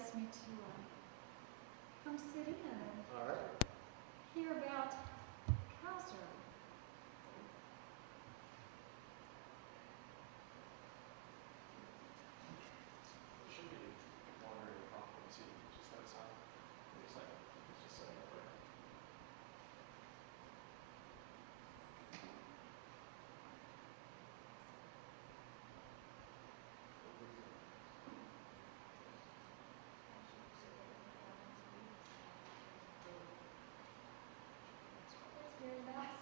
asked me to come sit in and All right. hear about Kaiser. It should be longer than probably too. Just that time. Wait a second. It's just setting up right. It's very nice.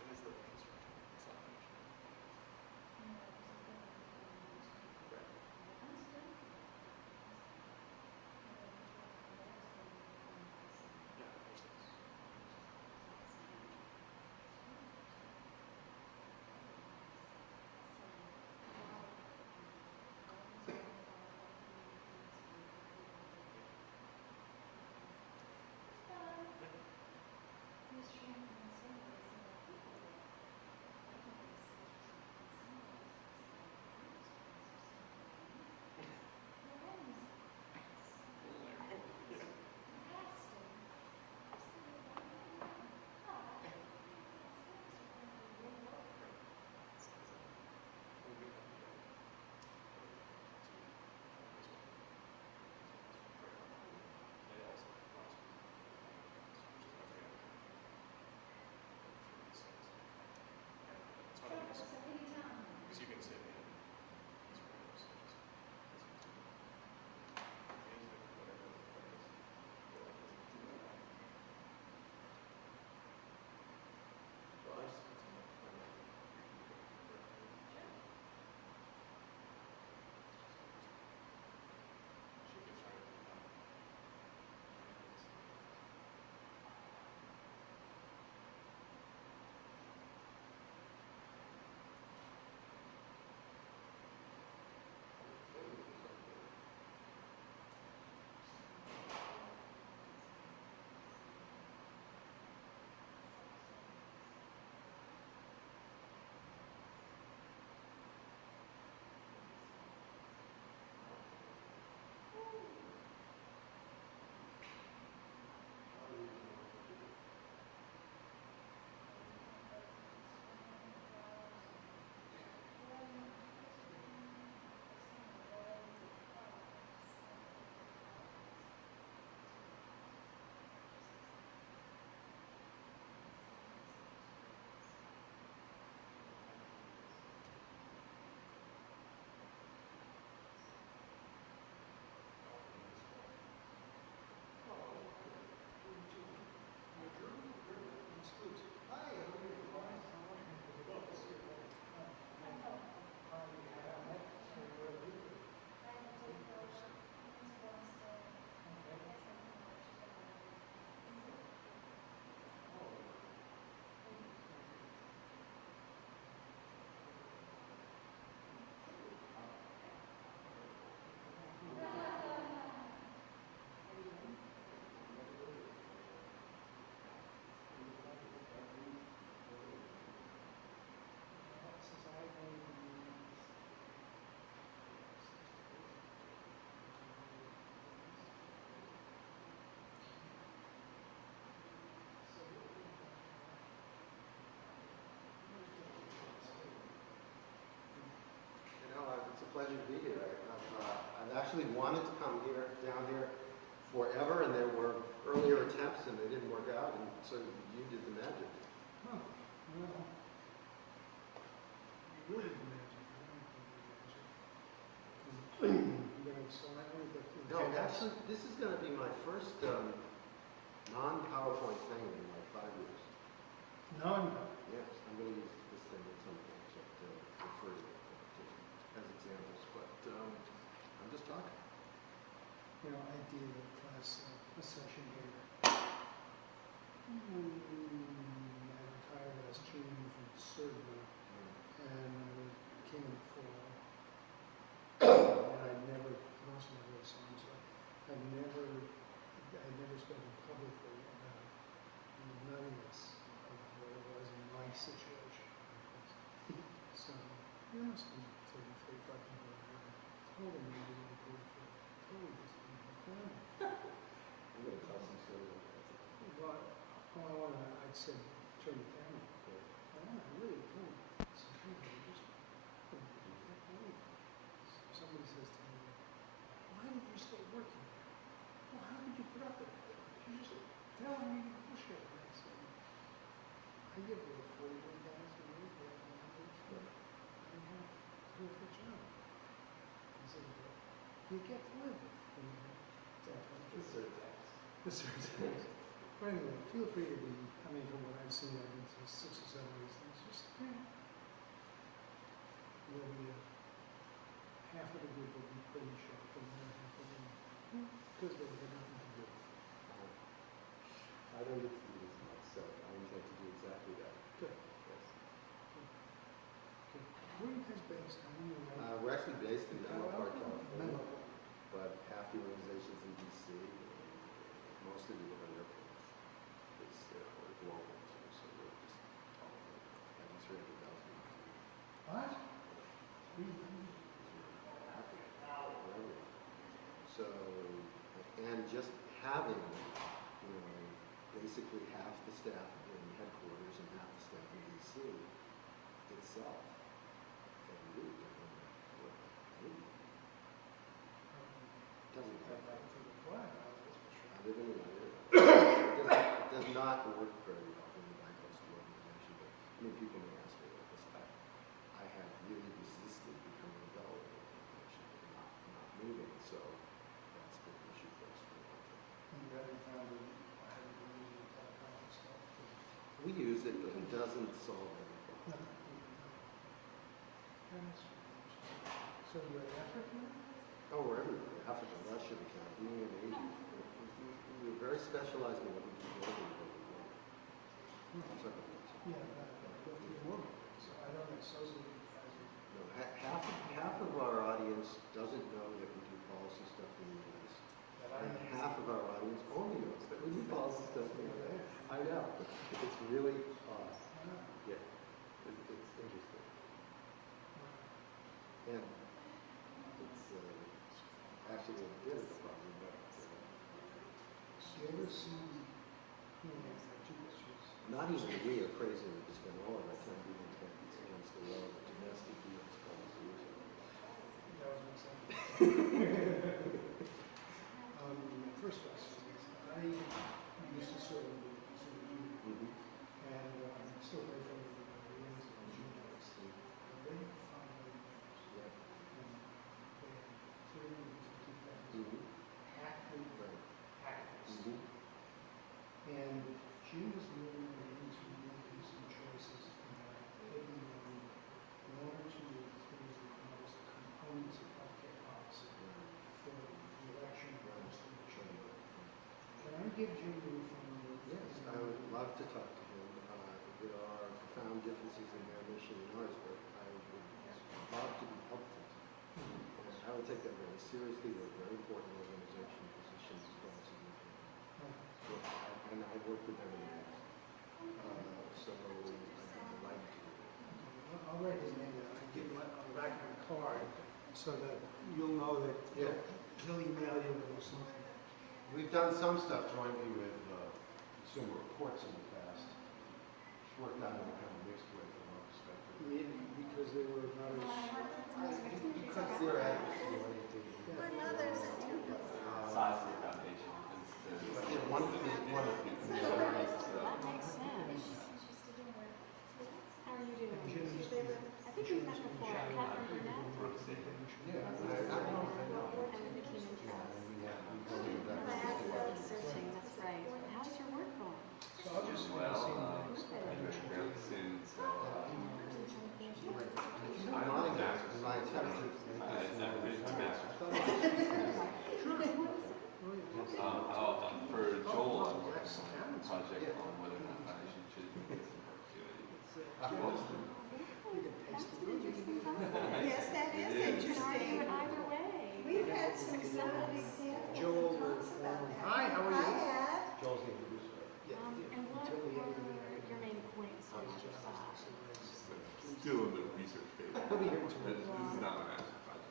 It is the construction. It's not finished. Right. Yeah, it makes sense. Because you can sit in these rooms. It's a pleasure to be here. I've actually wanted to come down here forever, and there were earlier attempts, and they didn't work out, and so you did the magic. Oh, well, you really did the magic. I don't think you did the magic. You're going to select me, but No, actually, this is going to be my first non-PowerPoint thing in like 5 years. none. Yes, I'm going to use this thing at some point to refer to it as examples, but I'm just talking. You know, I did a class, a session here. I retired last June from Surgery, and I came in the fall. And I never lost my voice, so I never spoken publicly about the nuttiness of what it was in my situation. So, yeah, it's been 30, 35 people around. Totally new, totally different. I'd said, turn the camera. I really don't. Sometimes I just, somebody says to me, why did you stay working there? Well, how did you put up with it? You just tell me to push it. And I said, I get about 41 guys a week, but I have to do a good job. He said, well, you get to live with it. The surtax. The surtax. But anyway, feel free to be, I mean, from what I've seen, I've been to 6 or 7 of these things, just, there'll be half of the group will be pretty sharp, and the other half of them, because they've got nothing to do. I don't get to do this much, so I intend to do exactly that. Good. Yes. Okay. Where are you guys based? I don't know. We're actually based in Menlo Park, California, Menlo. but half the organization's in DC. Most of the other airplanes is we're global too, so we're just all over. I have 300,000. What? So, and just having, basically half the staff in headquarters and half the staff in DC itself, every week, doesn't I'd like to fly, that's for sure. I live in an area. It does not work very well in the bi-coastal organization, but people may ask me about this. I have really resisted becoming a Delaware organization and not moving, so that's been an issue for us for a long time. You haven't found it, I haven't been using the teleconference stuff. We use it, but it doesn't solve every No. problem. So you're in Africa? Oh, we're everywhere. Africa, Russia, the Caribbean, Asia. We're very specialized in what we do globally. I'll talk about that too. Yeah, go through more. So I don't associate with Kaiser. No, half of our audience doesn't know that we do policy stuff in the U.S. And half of our audience only knows that we do policy stuff in the U.S. I know. It's really odd. Yeah. It's interesting. And it's actually a bit of a problem, but You ever see, two questions. not even we are crazy enough to spend all of our time doing patents against the law of domestic U.S. policy. That was my second. First question is, I used to serve in the consumer union, and still very friendly with the unions and the unions. And they have 5 million members, Yeah. and they have 350,000 active activists. And Jim was moving into making some choices about taking on 1 or 2 things that he calls the components of healthcare policy for the election of Mr. Chamber. Can I give Jim the information? Yes, I would love to talk to him. There are profound differences in their mission and ours, but I would love to be helpful to them. And I would take that very seriously. They're a very important organization, positions across the country. And I've worked with them in the past. So I'd be delighted to do that. I'll write his name down. I'll give him on the back of my card so that you'll know that Yeah. he'll email you or something. We've done some stuff jointly with consumer reports in the past. It's worked out in a kind of mixed way from our perspective. Yeah, because they were not Because they're advocacy oriented. We're mothers and Size of the foundation. But they're one of the So that makes sense. How are you doing? I think we've met before. Catherine Burnett. Yeah, I know. And we became interested. I asked about searching, that's right. How's your work going? So I'll just see Well, you I'm next. fairly soon, so I don't mind my attempt to make I've this. never finished my master's. For Joel, I'm working on a project on whether or not foundation should be given perpetuity. That's an interesting topic. Yes, that is You can argue interesting. it either way. We've had some good examples Joel, and talks about that. hi, how are I you? had. Joel's the introducer. And what were your main points on your side? Still in the research phase. He'll be here tomorrow. This is not my master's project.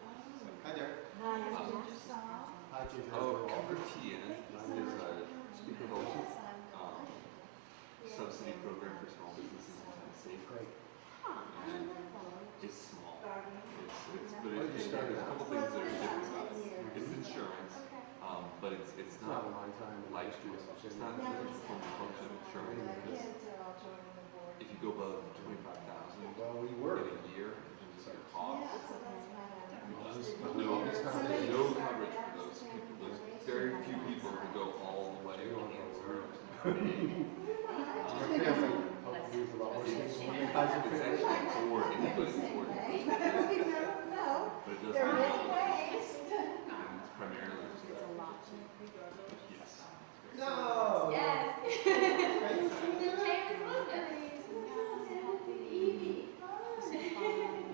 Hi there. Hi, Hi, Ginger. Oh, Cover TN is our speaker host. subsidy program for small businesses in Tennessee. Great. Huh, I And don't know that. it's small. Well, you There's started a couple things that are different about it. It's insurance, Okay. but it's It's not not my time. like it's not a function of insurance because if you go above 25,000 Well, we in were. a year in terms of your costs, There's no coverage for those people. There's very few people who go all the way on cancer. Our family helped me with a lot more things than the Kaiser It's family. actually for anybody for but it doesn't There are matter. many ways. And it's primarily just It's a lot. yes. No. Yes.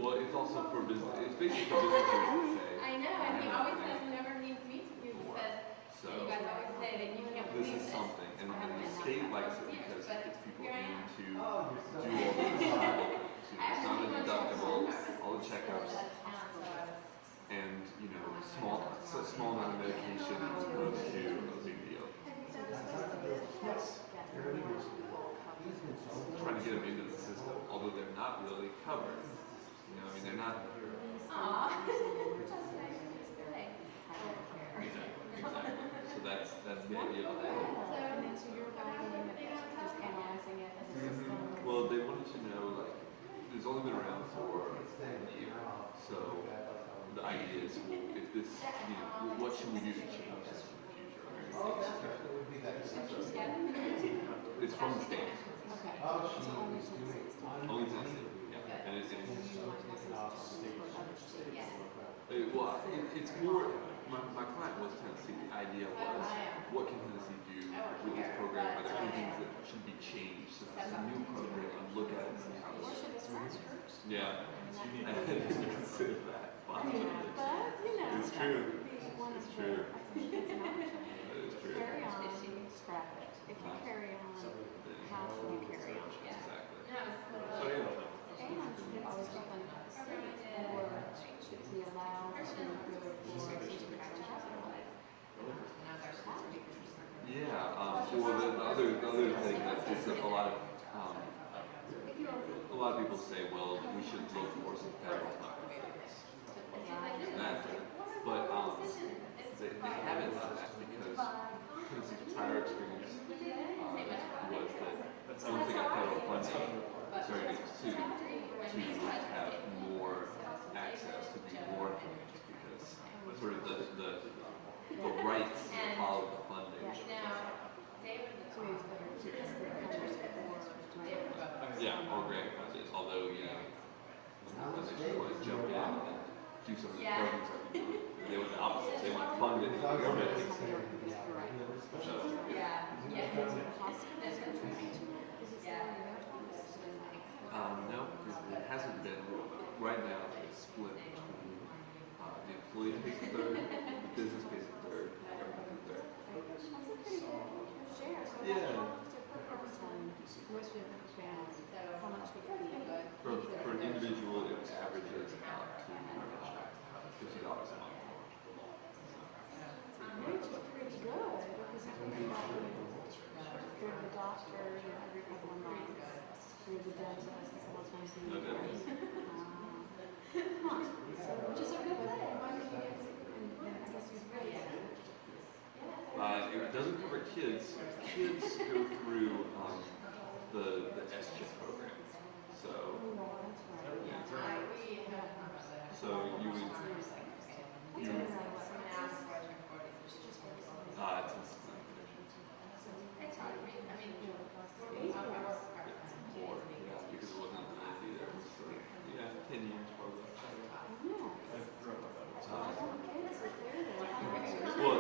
Well, it's also for business. It's basically for businesses that say. I know, and he always says whenever he meets with you, he says, So you guys always say that you can't this believe is this. something, and the state likes it because it gets people Here I in am. to Oh, do all you're so. these medical things. You know, I it's not a actually went to deductible, all the Out checkups, of town, so I was. and you know, so a small amount of medication as opposed to a big deal. Yes. Trying to get them into the system, although they're not really covered. You know, I mean, they're not. Aw. That's nice to say. Exactly. So that's the idea of that. And then so you're evaluating it, just analyzing it as a system. Well, they wanted to know, like, it's only been around for a year. So the idea is, well, if this, you know, what should we do to change this in the future? It's from the state. Okay. Oh, So only Tennessee. Only Tennessee. Yeah. And it's And you want licenses for other states. well, it's more. My client was Tennessee. The idea was, what can Tennessee do with this program? Are there any things that should be changed since it's a new program and look at it and see how Or this should works? it start first? Yeah. I didn't consider that. Fun. But, you know. It's true. that would be one It's of true. the- I think it's an option. That is true. Carry on, scrap it. If you carry on, how should you carry on? Exactly. No, it's So yeah. And should it always be funded by the state, or should it be allowed to go for since we're back to hospital? Yeah. Well, the other thing that is a lot of people say, well, we should look for some federal funding for this. But they haven't done that because Tennessee's prior experience was that once they got federal funding, started to have more access to be more efficient just because sort of the rights to follow the funding. Now, David was So maybe it's better to just Yeah, or grant funded, although, you know, when they just want to jump in and do some of the Yeah. programs that we do, they want the opposite, they want funded, the government takes care of it. So, Yeah, yeah. no, it hasn't been, right now, it's split between, the employee pays a third, the business pays a third, and the government pays a third. For an individual, it averages out to $50 a month. Which is pretty good, because if you think about it, you're the doctor, you know, every couple of months, you're the dentist a couple of times a No year. dentist. Huh. So, which is a good thing, why don't you get, and I guess you really. It doesn't cover kids. Kids go through the S-chip program. So, so you would, it's or, yeah, because it wasn't planned either. So, yeah, 10 years probably. Well,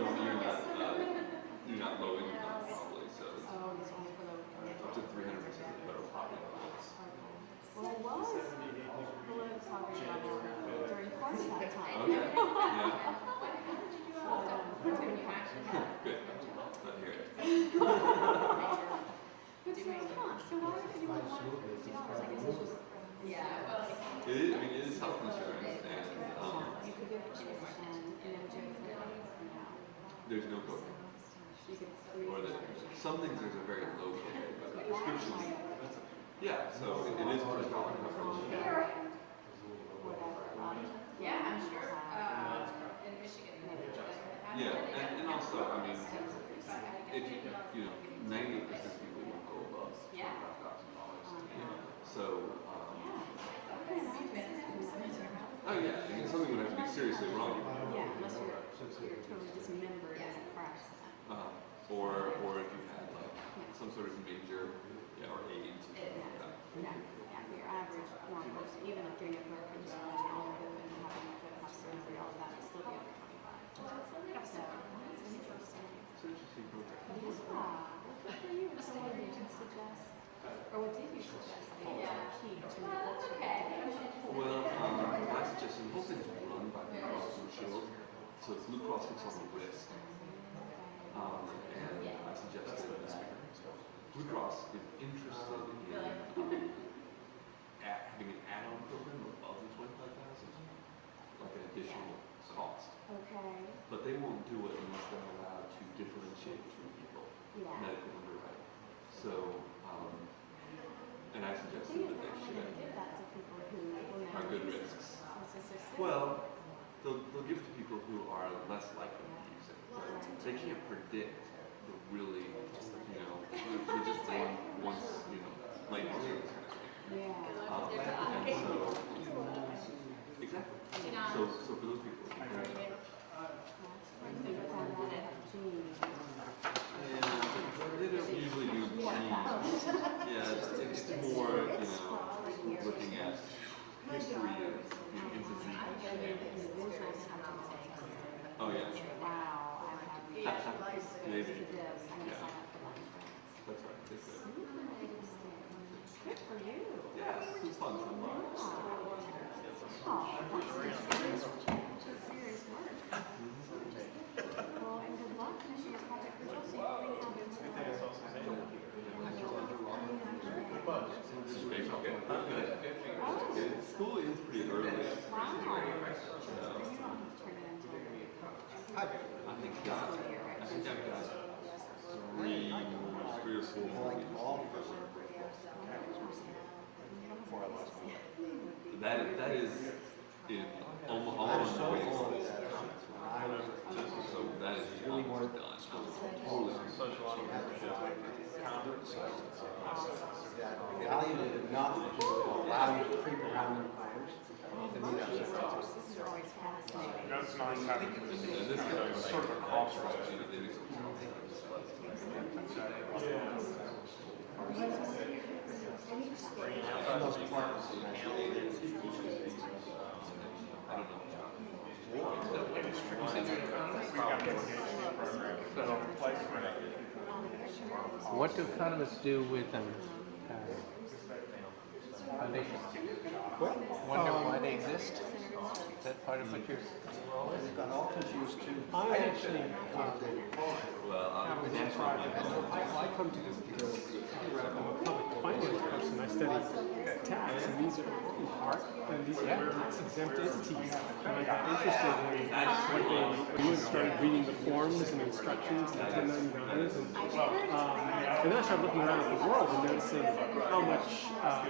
you're not low income probably, so up to 300% of the federal poverty level. Well, it was below the poverty level during part of that time. Okay, yeah. So, Good. Glad to hear it. but so, so why did you want $50? I guess it's just. Yeah, well, It is, I mean, it is health insurance, and You could get prescription and no joke, there's no copay. you could Or freeze. some things there's a very low copay, but prescription. Yeah, so it is for the dollar coverage. Yeah, I'm sure. In Michigan. Yeah, and also, I mean, if you know, 98% of people won't go above $25,000. So, oh yeah, I mean, something would have to be seriously wrong. Yeah, unless you're totally dismembered as a car accident. Or if you had like some sort of major, or AIDS or something like that. Yeah, your average normal person, even if getting a broken bone and all of it and having to have surgery, all of that will still be under 25. So, it's interesting. It's an interesting program. Yeah, what for you? So what did you suggest? Or what did you suggest? Key to That's okay. Well, my suggestion, the whole thing is run by Blue Cross Blue Shield, so it's Blue Cross takes on the risk. And I suggested that Blue Cross is interested in having an add-on program above the 25,000, like an additional cost. Okay. But they won't do it unless they're allowed to differentiate between people, Yeah. medical underwriting. So, and I suggested that they should Give that to people who will never are good use it. risks. It's just so sick. Well, they'll give it to people who are less likely to use it. They can't predict the really, we're just once, late service kind of thing. Yeah. And so, exactly. So for those people, they don't usually do genes. Yeah, it's more, looking at history of infancy. Oh yeah. Wow, I have Maybe. this. I'm Yeah. gonna sign up for that insurance. That's right. It's Good for you. yeah, it's fun. Oh, that's serious work. Well, and good luck finishing your project for Chelsea. School is pretty early. Wow. I think I've got three or four more weeks. That is in almost ways. So that is almost done. Totally. Social entrepreneurship conference. The value of not allow you to creep around in corners. To me, that's This is always fascinating. That's nice having And this is sort of a crossroads. those departments. What do economists do with foundations? Wonder why they exist? Is that part of what you're... Got all confused too. I actually, I come to this because I'm a public finance person. I study tax, and these are in part, and these are tax-exempt entities. And I got interested in what they do and started reading the forms and instructions and 1099s. And then I started looking around at the world and noticing how much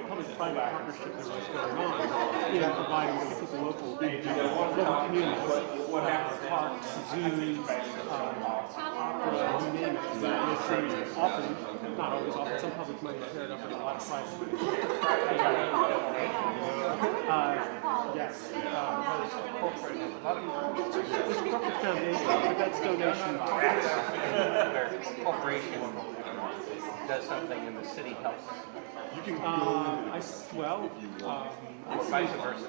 public-private partnership there was going on in providing the local communities, parks, zoos, operas, you name it. So often, not always, often some public money is paired up with a lot of private money. Yes. There's a corporate foundation, but that's donation box. Where corporation does something and the city helps. Or vice versa.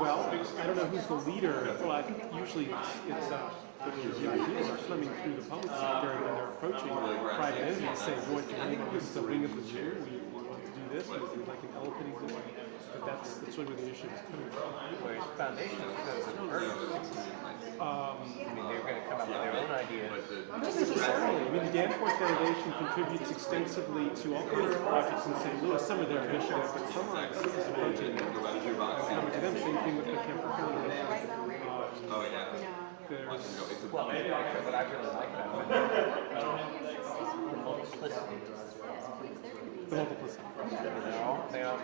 Well, I don't know who's the leader. Well, I think usually it's the ideas are coming through the public sector and they're approaching private entities saying, we want your name on this, so wing of the zoo, we want to do this, we would like an elephant exhibit. But that's really where the issue is coming from. Whereas foundations have the burden. I mean, they're going to come up with their own ideas. Not necessarily. I mean, the Danforth Foundation contributes extensively to all kinds of projects in St. Louis. Some of their initiatives, but some are approaching coming to them. Same thing with the Kemper Foundation. Oh yeah. There's Well, what I really like about it is the multiplicity. The local placebo. No, they don't.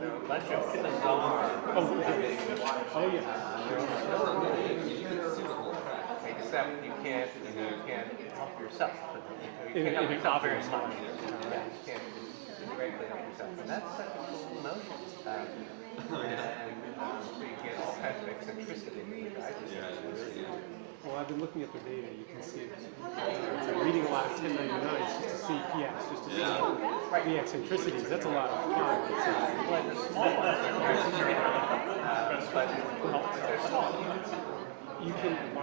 There are a bunch of hidden zones. Oh, okay. Oh, yeah. Except you can't help yourself. You In can't help an yourself very obvious much. way. Yeah, you can't directly help yourself. And that's such a cool notion. And so you get all kinds of eccentricity, which I just think is really cool. Well, I've been looking at their data. You can see I'm reading a lot of 1099s just to see PX, just to see the eccentricities. That's a lot of fun. Well, the small ones are very scary. But they're small. You can, To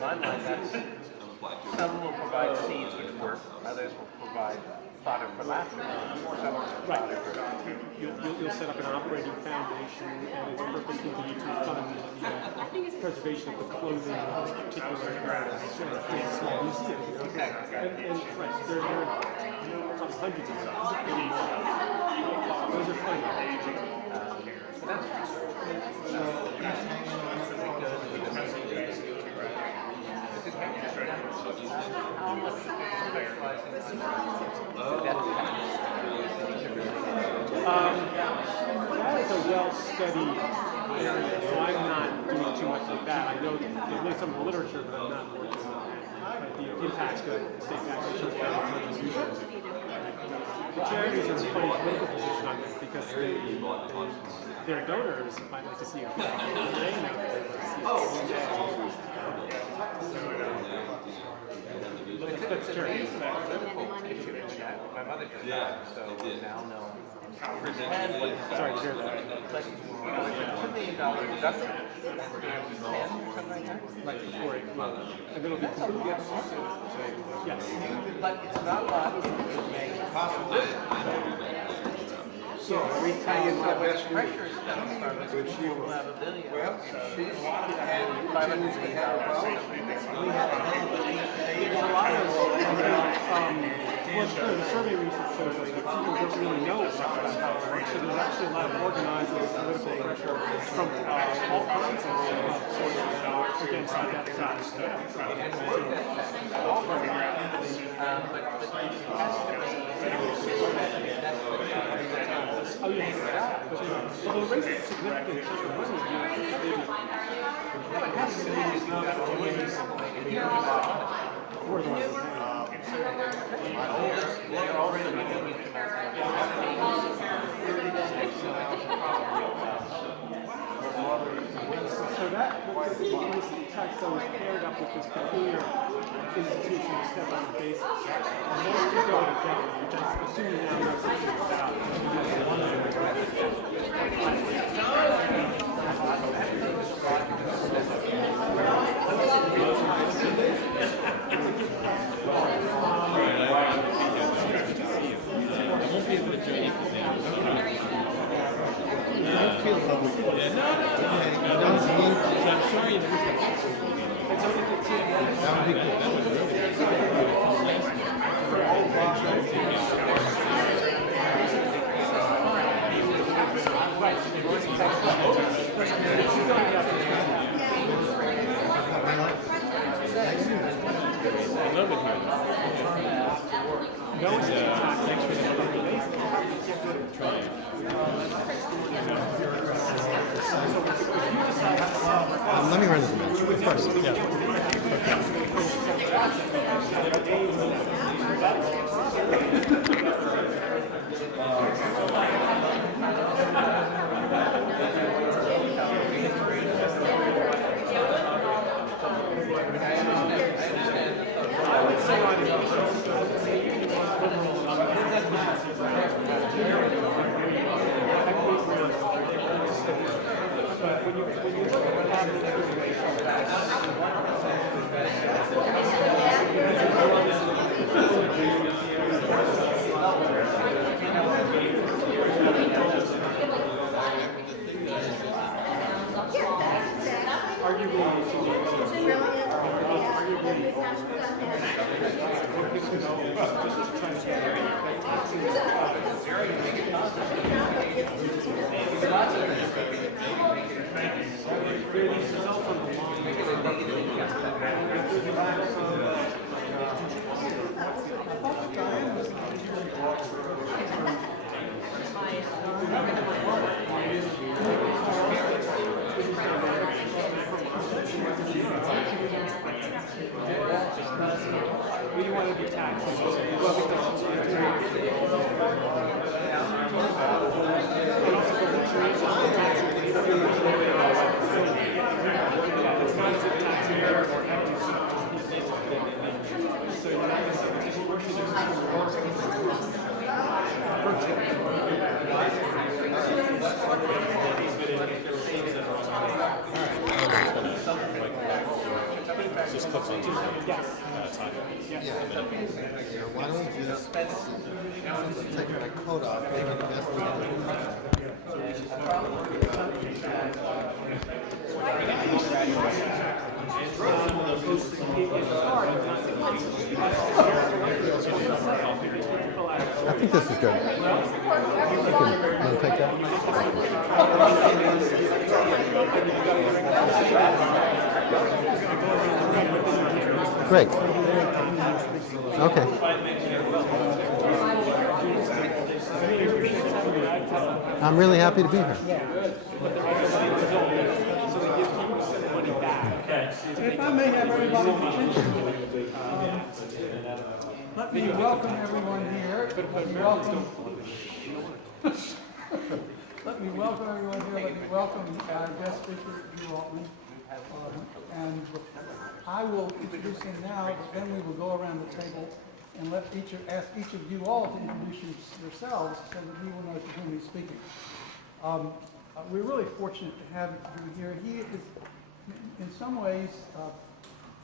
my mind, that's some will provide seeds which work, others will provide fodder for laughter. Some will right. fodder for You'll set up an operating foundation, and its purpose will be to fund the preservation of the clothing of this particular small museum. You know? And right, there are probably hundreds of those. Those are funny. So that's how much specializing that is a well-studied area, so I'm not doing too much like that. I know that there's some literature, but I'm not working on the impacts to state tax and church county users. The charities are in a funny political position on this because their donors might like to see it. They know they want to see it. That's charities. My mother just died, so we now know. Sorry to hear that. Like, $2 million deduction. Something like that. Right, for it. And it'll be completely exclusive. Yes. But it's not a lot. So every time you put pressure When she will was, have $1 billion. well, she's, $500 million. There's a lot of, the survey research shows us that people don't really know about how it works. So there's actually a lot of organized political pressure from all kinds of sources against the debt tax. Oh, yeah. Although race is significant, it wasn't a huge we're the ones They're already beginning so that this text that was paired up with this peculiar institution to step on the basis. And those two go together, which I'm assuming now knows what it's about. let me run this match first. Yeah. tax. Well, because it's not as if tax here or empty. So you're not going to just Just clips on time. Yeah. Why don't you just take my coat off, maybe the best thing to I think this is good. You want to take that? Great. Okay. I'm really happy to be here. If I may have everybody's attention, let me welcome everyone here. Let me welcome everyone here. Let me welcome our guest speaker, Drew Altman. And I will introduce him now, but then we will go around the table and ask each of you all to introduce yourselves so that we will know to whom he's speaking. We're really fortunate to have Drew here. He is, in some ways,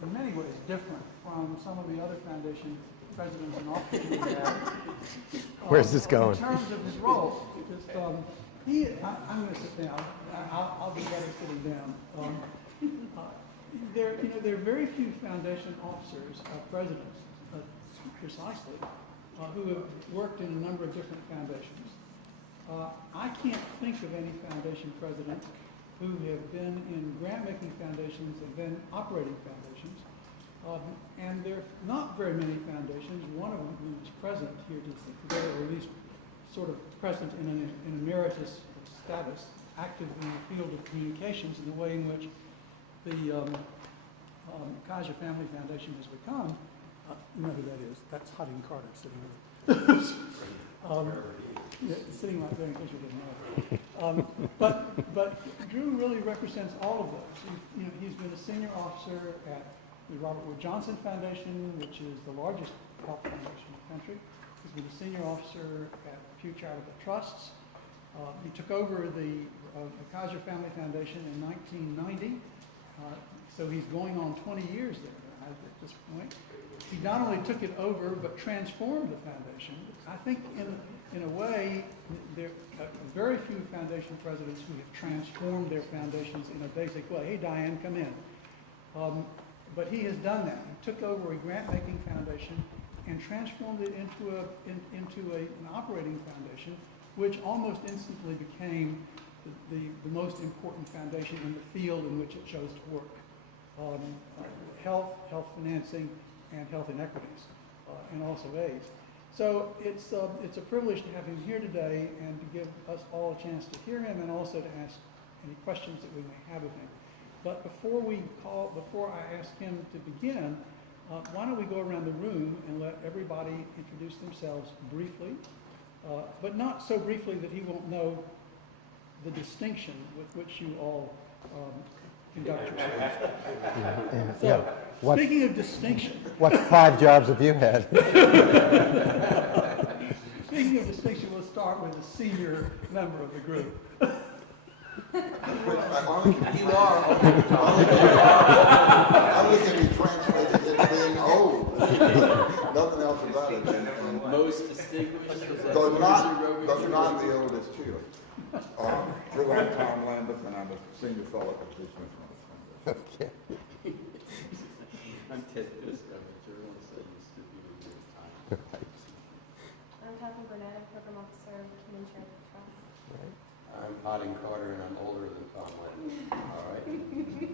in many ways, different from some of the other foundation presidents and officers we have. Where's this going? In terms of his role, I'm going to sit down. I'll be better sitting down. There are very few foundation officers, presidents, precisely, who have worked in a number of different foundations. I can't think of any foundation presidents who have been in grant-making foundations and then operating foundations. And there are not very many foundations, one of them is present here today, or at least sort of present in an emeritus status, active in the field of communications in the way in which the Kaiser Family Foundation has become. You know who that is. That's Hutton Carter sitting there. Sitting right there in case you didn't know. But Drew really represents all of those. He's been a senior officer at the Robert Wood Johnson Foundation, which is the largest health foundation in the country. He's been a senior officer at Pew Charitable Trusts. He took over the Kaiser Family Foundation in 1990. So he's going on 20 years there at this point. He not only took it over, but transformed the foundation. I think in a way, there are very few foundation presidents who have transformed their foundations in a basic way. Hey, Diane, come in. But he has done that. He took over a grant-making foundation and transformed it into an operating foundation, which almost instantly became the most important foundation in the field in which it chose to work. Health financing, and health inequities, and also AIDS. So it's a privilege to have him here today and to give us all a chance to hear him and also to ask any questions that we may have of him. But before I ask him to begin, why don't we go around the room and let everybody introduce themselves briefly, but not so briefly that he won't know the distinction with which you all conduct yourselves. So, speaking of distinction. What 5 jobs have you had? Speaking of distinction, we'll start with the senior member of the group. You are. I look at you translated as being old. Nothing else about it. Most distinguished. Though not the oldest here. Drew, I'm Tom Lambeth, and I'm a senior fellow at the Smith. Okay. I'm Ted Fisk. I'm a journalist. I used to be with you at the time. I'm Kathleen Burnett, I'm Program Officer of Human Charitable Trust. Right. I'm Hotting Carter, and I'm older than Tom Lambeth. All right.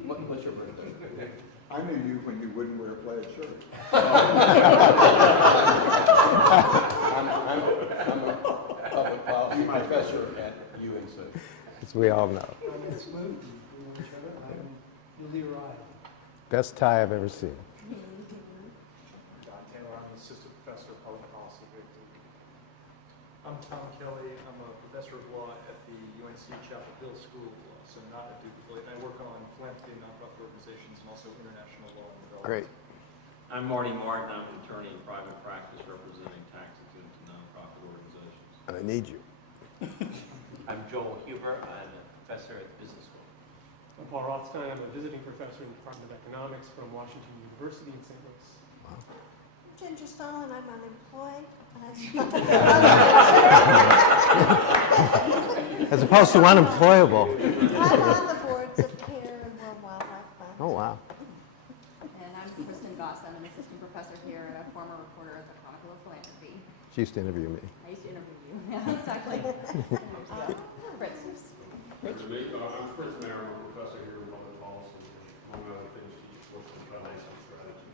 What's your birthday? I knew you when you wouldn't wear a plaid shirt. I'm a public policy professor at UNC. As we all know. I'm Ed Smoot, we know each other. I'm Julie Ryan. Best tie I've ever seen. John Taylor, I'm an assistant UNC Chapel Hill School of Law, so not a Duke affiliate. And I work on philanthropy and nonprofit organizations and also international law and development. Great. I'm Marty Martin. I'm an attorney in private practice representing tax-exempt nonprofit organizations. I need you. I'm Joel Huber. I'm a professor at the business school. I'm Paul Rothstein. I'm a visiting professor in the Department of Economics from Washington University in St. Louis. Ginger Solon, I'm unemployed. As opposed to unemployable. I'm on the boards of CARE and World Wildlife Fund. Oh, wow. And I'm Kristen Goss. I'm an assistant professor here and a former reporter at the Chronicle of Philanthropy. She used to interview me. I used to interview you. Yeah, exactly. Fritz. I'm Fritz Mayer. I'm a professor here in public policy, among other things, teach social financial strategy.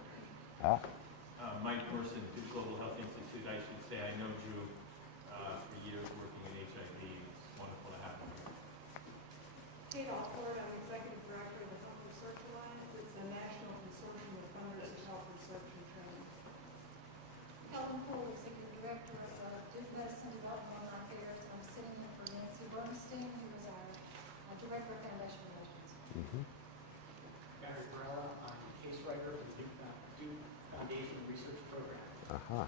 Ah. Mike Morrison, Duke Global Health Institute. I should say I know Drew for years working in HIV. It's wonderful to have him here. Kate Alford, I'm Executive Director of the Health Research Alliance. It's a national consortium of funders of health research and training. Helen Poole, Executive Director of Duke Medicine Development on Affairs. I'm sitting in for Nancy Bernstein, who is our Director of Foundation Relations. Gary Varela, I'm a case writer for the Duke Foundation Research Program. Aha.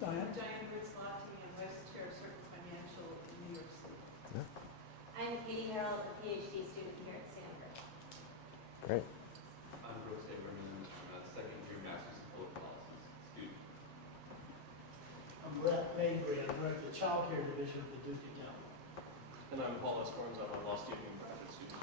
I'm Diane Ritz-Lofty, I'm Vice Chair of Certain Financial in New York City. I'm Katie Harold, a PhD student here at Stanford. Great. I'm Brooks Abraham, second year master's in public policy student. I'm Brett Mabry, I'm Director of the Child Care Division of the Duke Academy. And I'm Paul Escorns, I'm a law student and graduate student.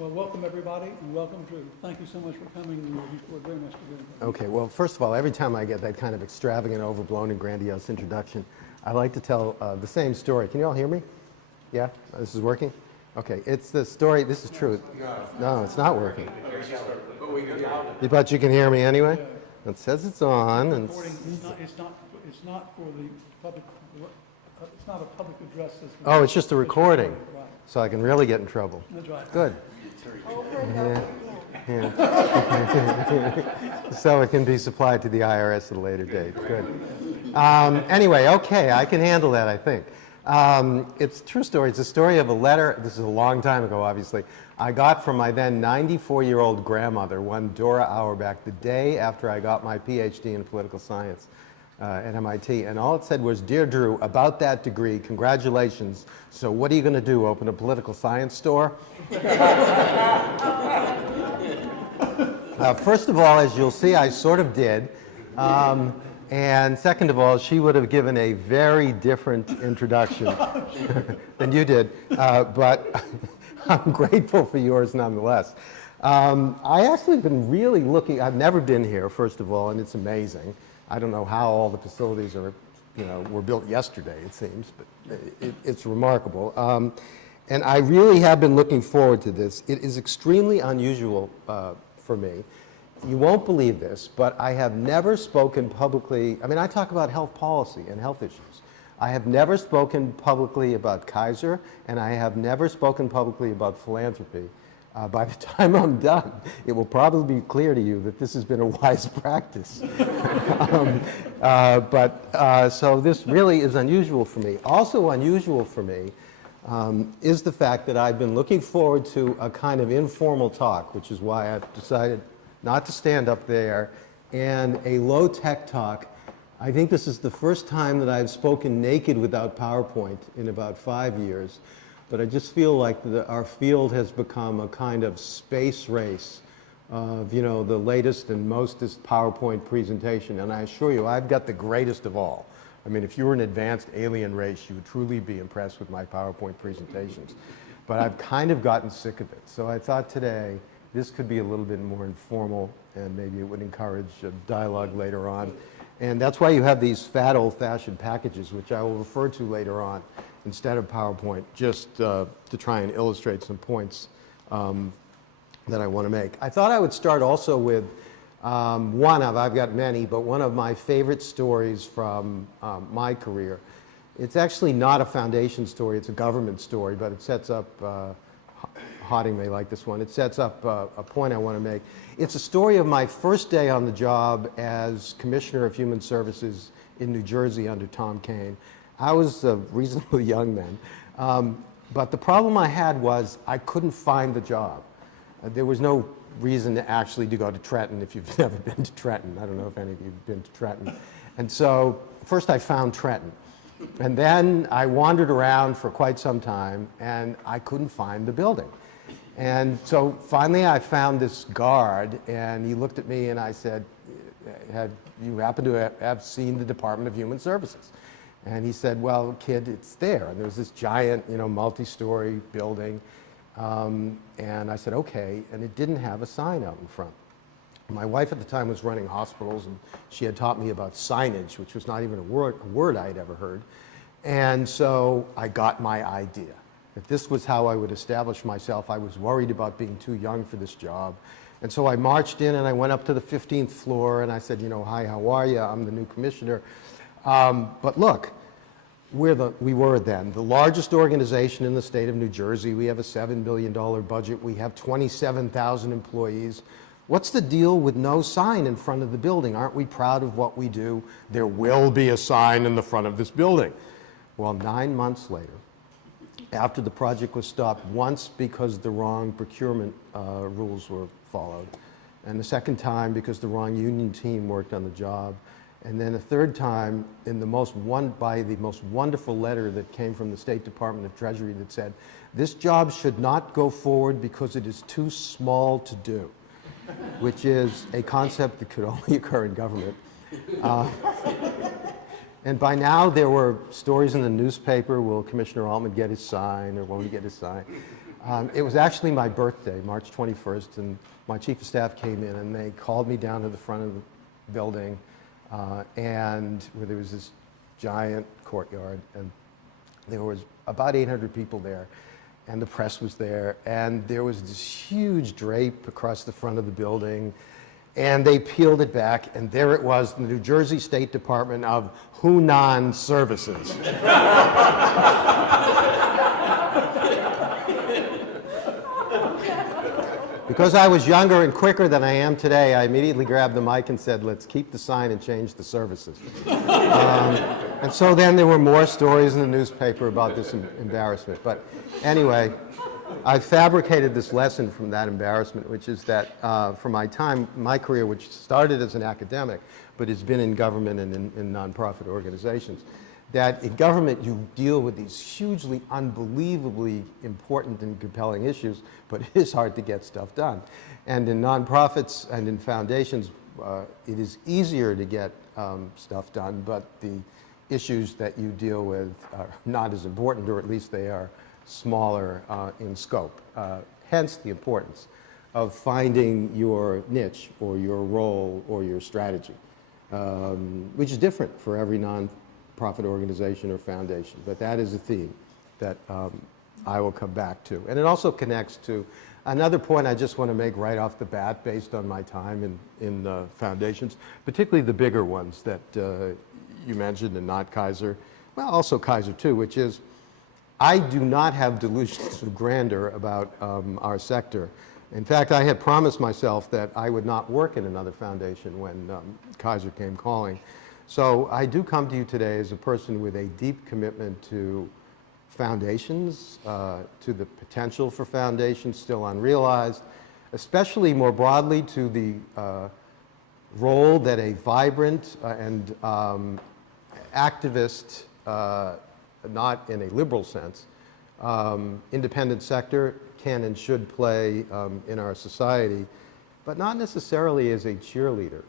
Well, welcome everybody, and welcome Drew. Thank you so much for coming. We look forward very much to hearing from you. Okay, well, first of all, every time I get that kind of extravagant, overblown, and grandiose introduction, I like to tell the same story. Can you all hear me? Yeah? This is working? Okay, it's the story, this is true. No, it's not working. But you can hear me anyway? It says it's on, and It's not for the public, it's not a public address system. oh, it's just a recording, Right. so I can really get in trouble. That's right. Good. Over and over again. Yeah. So it can be supplied to the IRS at a later date. Good. Anyway, okay, I can handle that, I think. It's a true story. It's a story of a letter. This is a long time ago, obviously. I got from my then 94-year-old grandmother, one Dora Auerbach, the day after I got my PhD in political science at MIT. And all it said was, "Dear Drew, about that degree, congratulations. So what are you going to do, open a political science store?" First of all, as you'll see, I sort of did. And second of all, she would have given a very different introduction than you did. But I'm grateful for yours nonetheless. I actually have been really looking, I've never been here, first of all, and it's amazing. I don't know how all the facilities are, were built yesterday, it seems, but it's remarkable. And I really have been looking forward to this. It is extremely unusual for me. You won't believe this, but I have never spoken publicly. I mean, I talk about health policy and health issues. I have never spoken publicly about Kaiser, and I have never spoken publicly about philanthropy. By the time I'm done, it will probably be clear to you that this has been a wise practice. So this really is unusual for me. Also unusual for me is the fact that I've been looking forward to a kind of informal talk, which is why I've decided not to stand up there, and a low-tech talk. I think this is the first time that I've spoken naked without PowerPoint in about 5 years, but I just feel like our field has become a kind of space race of, the latest and mostest PowerPoint presentation, and I assure you, I've got the greatest of all. I mean, if you were an advanced alien race, you would truly be impressed with my PowerPoint presentations. But I've kind of gotten sick of it, so I thought today, this could be a little bit more informal, and maybe it would encourage a dialogue later on. And that's why you have these fat, old-fashioned packages, which I will refer to later on, instead of PowerPoint, just to try and illustrate some points that I want to make. I thought I would start also with I've got many, but one of my favorite stories from my career. It's actually not a foundation story, it's a government story, but it sets up Hotting may like this one. It sets up a point I want to make. It's a story of my first day on the job as Commissioner of Human Services in New Jersey under Tom Kean. I was a reasonably young man. But the problem I had was I couldn't find the job. There was no reason to actually to go to Trenton if you've never been to Trenton. I don't know if any of you have been to Trenton. And so first I found Trenton. And then I wandered around for quite some time, and I couldn't find the building. And so finally I found this guard, and he looked at me and I said, "Have you happen to have seen the Department of Human Services?" And he said, "Well, kid, it's there." And there was this giant, multi-story building. And I said, "Okay." And it didn't have a sign out in front. My wife at the time was running hospitals, and she had taught me about signage, which was not even a word I had ever heard. And so I got my idea that this was how I would establish myself. I was worried about being too young for this job. And so I marched in and I went up to the 15th floor and I said, "Hi, how are you? I'm the new commissioner. But look, we were then the largest organization in the state of New Jersey. We have a $7 billion budget. We have 27,000 employees. What's the deal with no sign in front of the building? Aren't we proud of what we do? There will be a sign in the front of this building." Well, 9 months later, after the project was stopped, once because the wrong procurement rules were followed, and the second time because the wrong union team worked on the job, and then a third time by the most wonderful letter that came from the State Department of Treasury that said, "This job should not go forward because it is too small to do," which is a concept that could only occur in government. And by now there were stories in the newspaper, will Commissioner Altman get his sign or won't he get his sign? It was actually my birthday, March 21st, and my chief of staff came in and they called me down to the front of the building, and where there was this giant courtyard, and there was about 800 people there, and the press was there, and there was this huge drape across the front of the building, and they peeled it back, and there it was, the New Jersey State Department of Hunan Services. Because I was younger and quicker than I am today, I immediately grabbed the mic and said, "Let's keep the sign and change the services." And so then there were more stories in the newspaper about this embarrassment. But anyway, I fabricated this lesson from that embarrassment, which is that for my career, which started as an academic, but has been in government and in nonprofit organizations, that in government you deal with these hugely, unbelievably important and compelling issues, but it is hard to get stuff done. And in nonprofits and in foundations, it is easier to get stuff done, but the issues that you deal with are not as important, or at least they are smaller in scope. Hence the importance of finding your niche or your role or your strategy, which is different for every nonprofit organization or foundation. But that is a theme that I will come back to. And it also connects to another point I just want to make right off the bat based on my time in foundations, particularly the bigger ones that you mentioned and not Kaiser, well, also Kaiser too, which is I do not have delusions of grandeur about our sector. In fact, I had promised myself that I would not work in another foundation when Kaiser came calling. So I do come to you today as a person with a deep commitment to foundations, to the potential for foundations still unrealized, especially more broadly to the role that a vibrant and activist, not in a liberal sense, independent sector can and should play in our society, but not necessarily as a cheerleader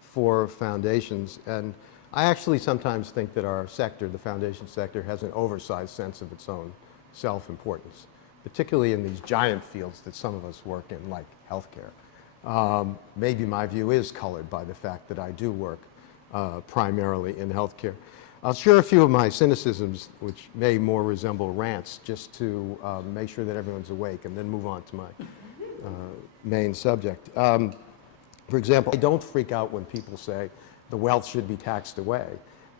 for foundations. And I actually sometimes think that our sector, the foundation sector, has an oversized sense of its own self-importance, particularly in these giant fields that some of us work in, like healthcare. Maybe my view is colored by the fact that I do work primarily in healthcare. I'll share a few of my cynicisms, which may more resemble rants, just to make sure that everyone's awake, and then move on to my main subject. For example, I don't freak out when people say the wealth should be taxed away.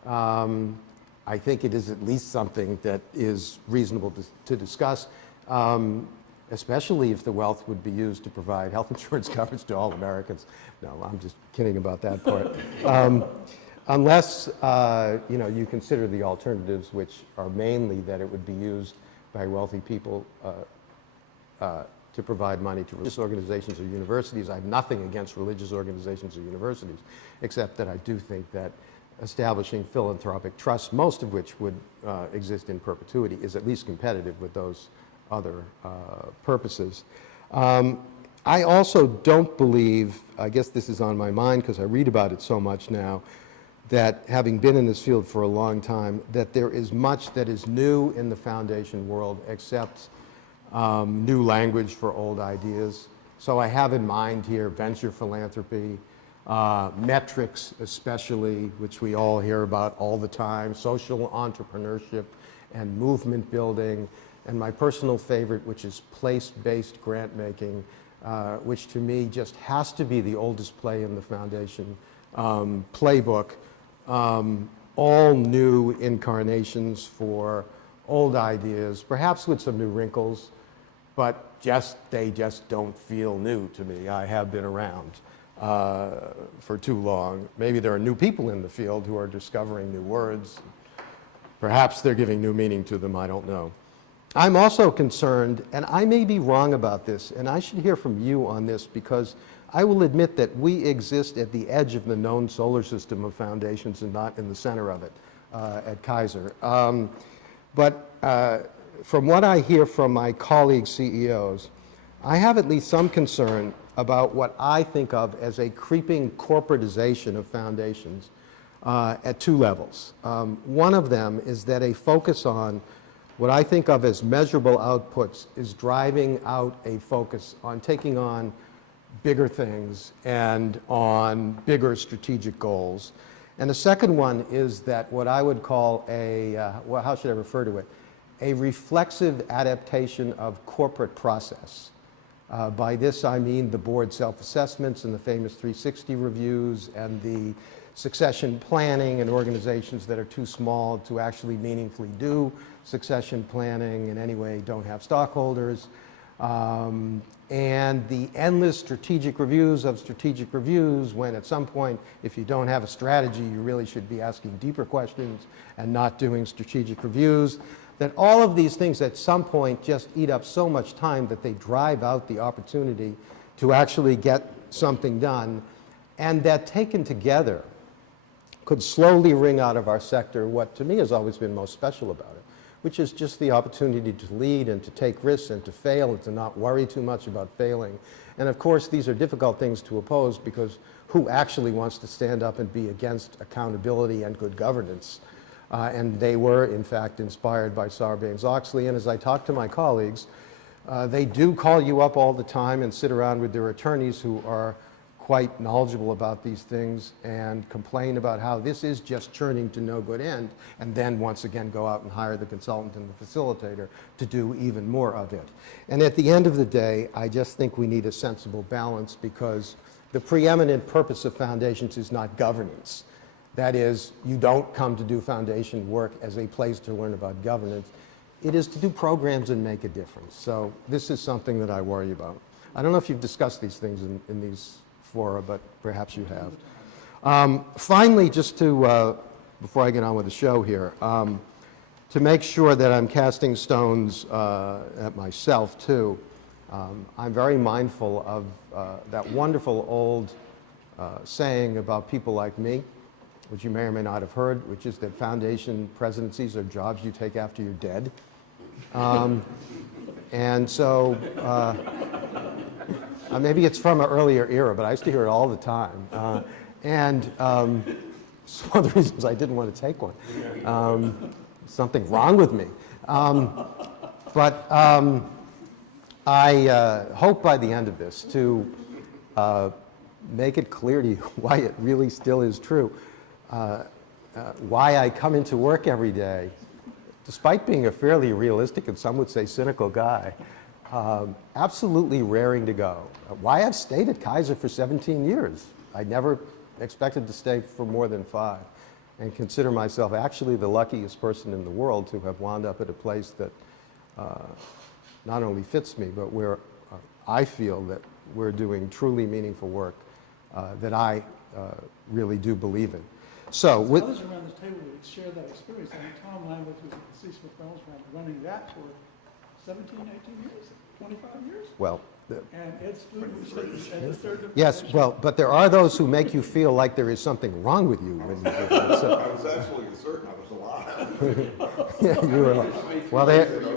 I think it is at least something that is reasonable to discuss, especially if the wealth would be used to provide health insurance coverage to all Americans. No, I'm just kidding about that part. unless, you consider the alternatives, which are mainly that it would be used by wealthy people to provide money to religious organizations or universities. I have nothing against religious organizations or universities, except that I do think that establishing philanthropic trusts, most of which would exist in perpetuity, is at least competitive with those other purposes. I also don't believe, I guess this is on my mind because I read about it so much now, that having been in this field for a long time, that there is much that is new in the foundation world except new language for old ideas. So I have in mind here venture philanthropy, metrics especially, which we all hear about all the time, social entrepreneurship and movement building, and my personal favorite, which is place-based grant making, which to me just has to be the oldest play in the foundation playbook. All new incarnations for old ideas, perhaps with some new wrinkles, but they just don't feel new to me. I have been around for too long. Maybe there are new people in the field who are discovering new words. Perhaps they're giving new meaning to them, I don't know. I'm also concerned, and I may be wrong about this, and I should hear from you on this, because I will admit that we exist at the edge of the known solar system of foundations and not in the center of it at Kaiser. But from what I hear from my colleague CEOs, I have at least some concern about what I think of as a creeping corporatization of foundations at two levels. One of them is that a focus on what I think of as measurable outputs is driving out a focus on taking on bigger things and on bigger strategic goals. And the second one is that what I would call well, how should I refer to it? A reflexive adaptation of corporate process. By this I mean the board self-assessments and the famous 360 reviews and the succession planning in organizations that are too small to actually meaningfully do succession planning, and anyway don't have stockholders, and the endless strategic reviews of strategic reviews, when at some point, if you don't have a strategy, you really should be asking deeper questions and not doing strategic reviews. That all of these things at some point just eat up so much time that they drive out the opportunity to actually get something done, and that taken together could slowly wring out of our sector what to me has always been most special about it, which is just the opportunity to lead and to take risks and to fail and to not worry too much about failing. And of course, these are difficult things to oppose, because who actually wants to stand up and be against accountability and good governance? And they were, in fact, inspired by Sarbanes-Oxley. And as I talk to my colleagues, they do call you up all the time and sit around with their attorneys who are quite knowledgeable about these things and complain about how this is just churning to no good end, and then once again go out and hire the consultant and the facilitator to do even more of it. And at the end of the day, I just think we need a sensible balance, because the preeminent purpose of foundations is not governance. That is, you don't come to do foundation work as a place to learn about governance. It is to do programs and make a difference. So this is something that I worry about. I don't know if you've discussed these things in these fora, but perhaps you have. Finally, just to, before I get on with the show here, to make sure that I'm casting stones at myself too, I'm very mindful of that wonderful old saying about people like me, which you may or may not have heard, which is that foundation presidencies are jobs you take after you're dead. And so, maybe it's from an earlier era, but I used to hear it all the time. It's one of the reasons I didn't want to take one. Something wrong with me. I hope by the end of this to make it clear to you why it really still is true. Why I come into work every day, despite being a fairly realistic and some would say cynical guy, absolutely raring to go. Why I've stayed at Kaiser for 17 years. I never expected to stay for more than 5, and consider myself actually the luckiest person in the world to have wound up at a place that not only fits me, but where I feel that we're doing truly meaningful work that I really do believe in. So, with, Others around this table would share that experience. I mean, Tom Lambert was at the C. Smith Reynolds running that for 17, 18 years, 25 years. well, And Ed Stewart was at the third. yes, well, but there are those who make you feel like there is something wrong with you when you do that. So, I was absolutely certain I was alive. yeah, you were, well,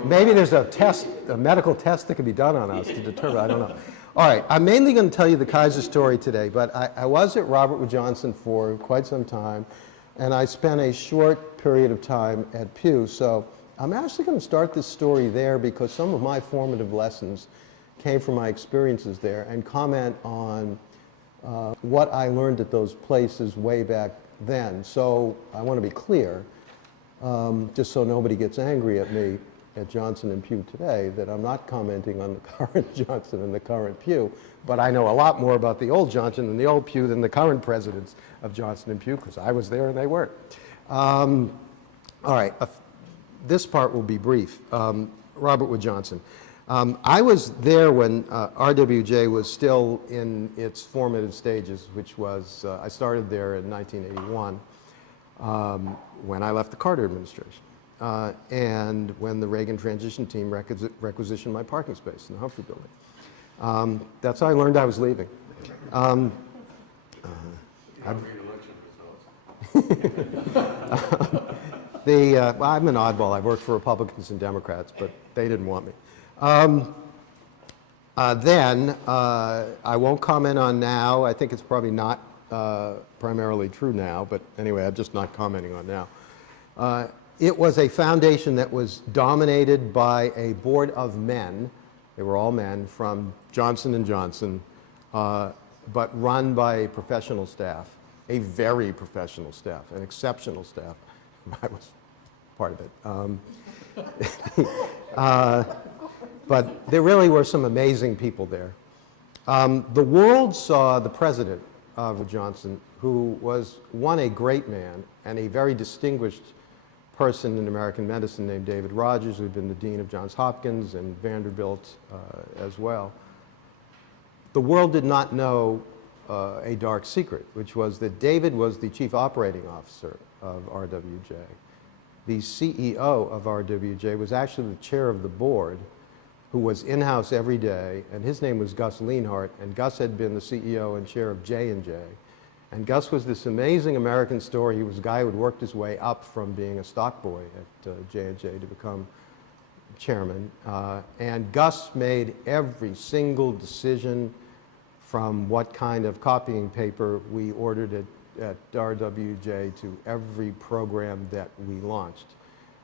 maybe there's a test, a medical test that can be done on us to determine, I don't know. All right, I'm mainly going to tell you the Kaiser story today, but I was at Robert Wood Johnson for quite some time, and I spent a short period of time at Pew, so I'm actually going to start this story there because some of my formative lessons came from my experiences there, and comment on what I learned at those places way back then. So I want to be clear, just so nobody gets angry at me at Johnson and Pew today, that I'm not commenting on the current Johnson and the current Pew, but I know a lot more about the old Johnson and the old Pew than the current presidents of Johnson and Pew, because I was there and they weren't. All right, this part will be brief. Robert Wood Johnson. I was there when RWJ was still in its formative stages, which was, I started there in 1981 when I left the Carter administration, and when the Reagan transition team requisitioned my parking space in the Humphrey building. That's how I learned I was leaving. Well, I'm an oddball. I worked for Republicans and Democrats, but they didn't want me. Then, I won't comment on now. I think it's probably not primarily true now, but anyway, I'm just not commenting on now. It was a foundation that was dominated by a board of men. They were all men from Johnson & Johnson, but run by a professional staff, a very professional staff, an exceptional staff. I was part of it. But there really were some amazing people there. The world saw the president of Johnson, who was, one, a great man and a very distinguished person in American medicine named David Rogers, who had been the dean of Johns Hopkins and Vanderbilt as well. The world did not know a dark secret, which was that David was the chief operating officer of RWJ. The CEO of RWJ was actually the chair of the board, who was in-house every day, and his name was Gus Lienhart, and Gus had been the CEO and chair of J&J. And Gus was this amazing American story. He was a guy who had worked his way up from being a stock boy at J&J to become chairman. And Gus made every single decision, from what kind of copying paper we ordered at RWJ to every program that we launched.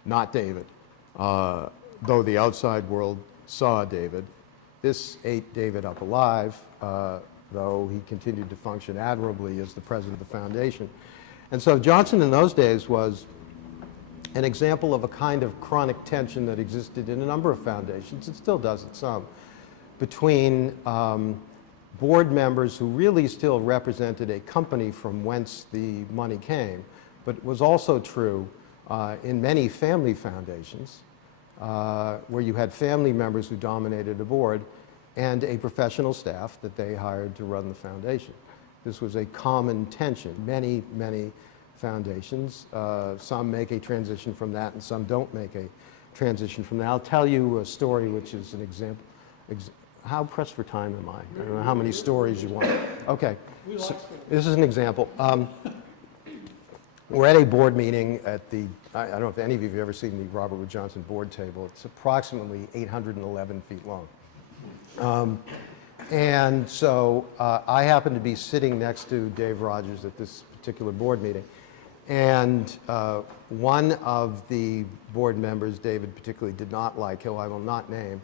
Not David, though the outside world saw David. This ate David up alive, though he continued to function admirably as the president of the foundation. And so Johnson in those days was an example of a kind of chronic tension that existed in a number of foundations, it still does at some, between board members who really still represented a company from whence the money came, but it was also true in many family foundations, where you had family members who dominated the board and a professional staff that they hired to run the foundation. This was a common tension. Many, many foundations, some make a transition from that and some don't make a transition from that. I'll tell you a story which is an example. How pressed for time am I? I don't know how many stories you want. Okay, so this is an example. We're at a board meeting at the, I don't know if any of you have ever seen the Robert Wood Johnson board table. It's approximately 811 feet long. And so I happen to be sitting next to Dave Rogers at this particular board meeting. And one of the board members, David particularly did not like, who I will not name,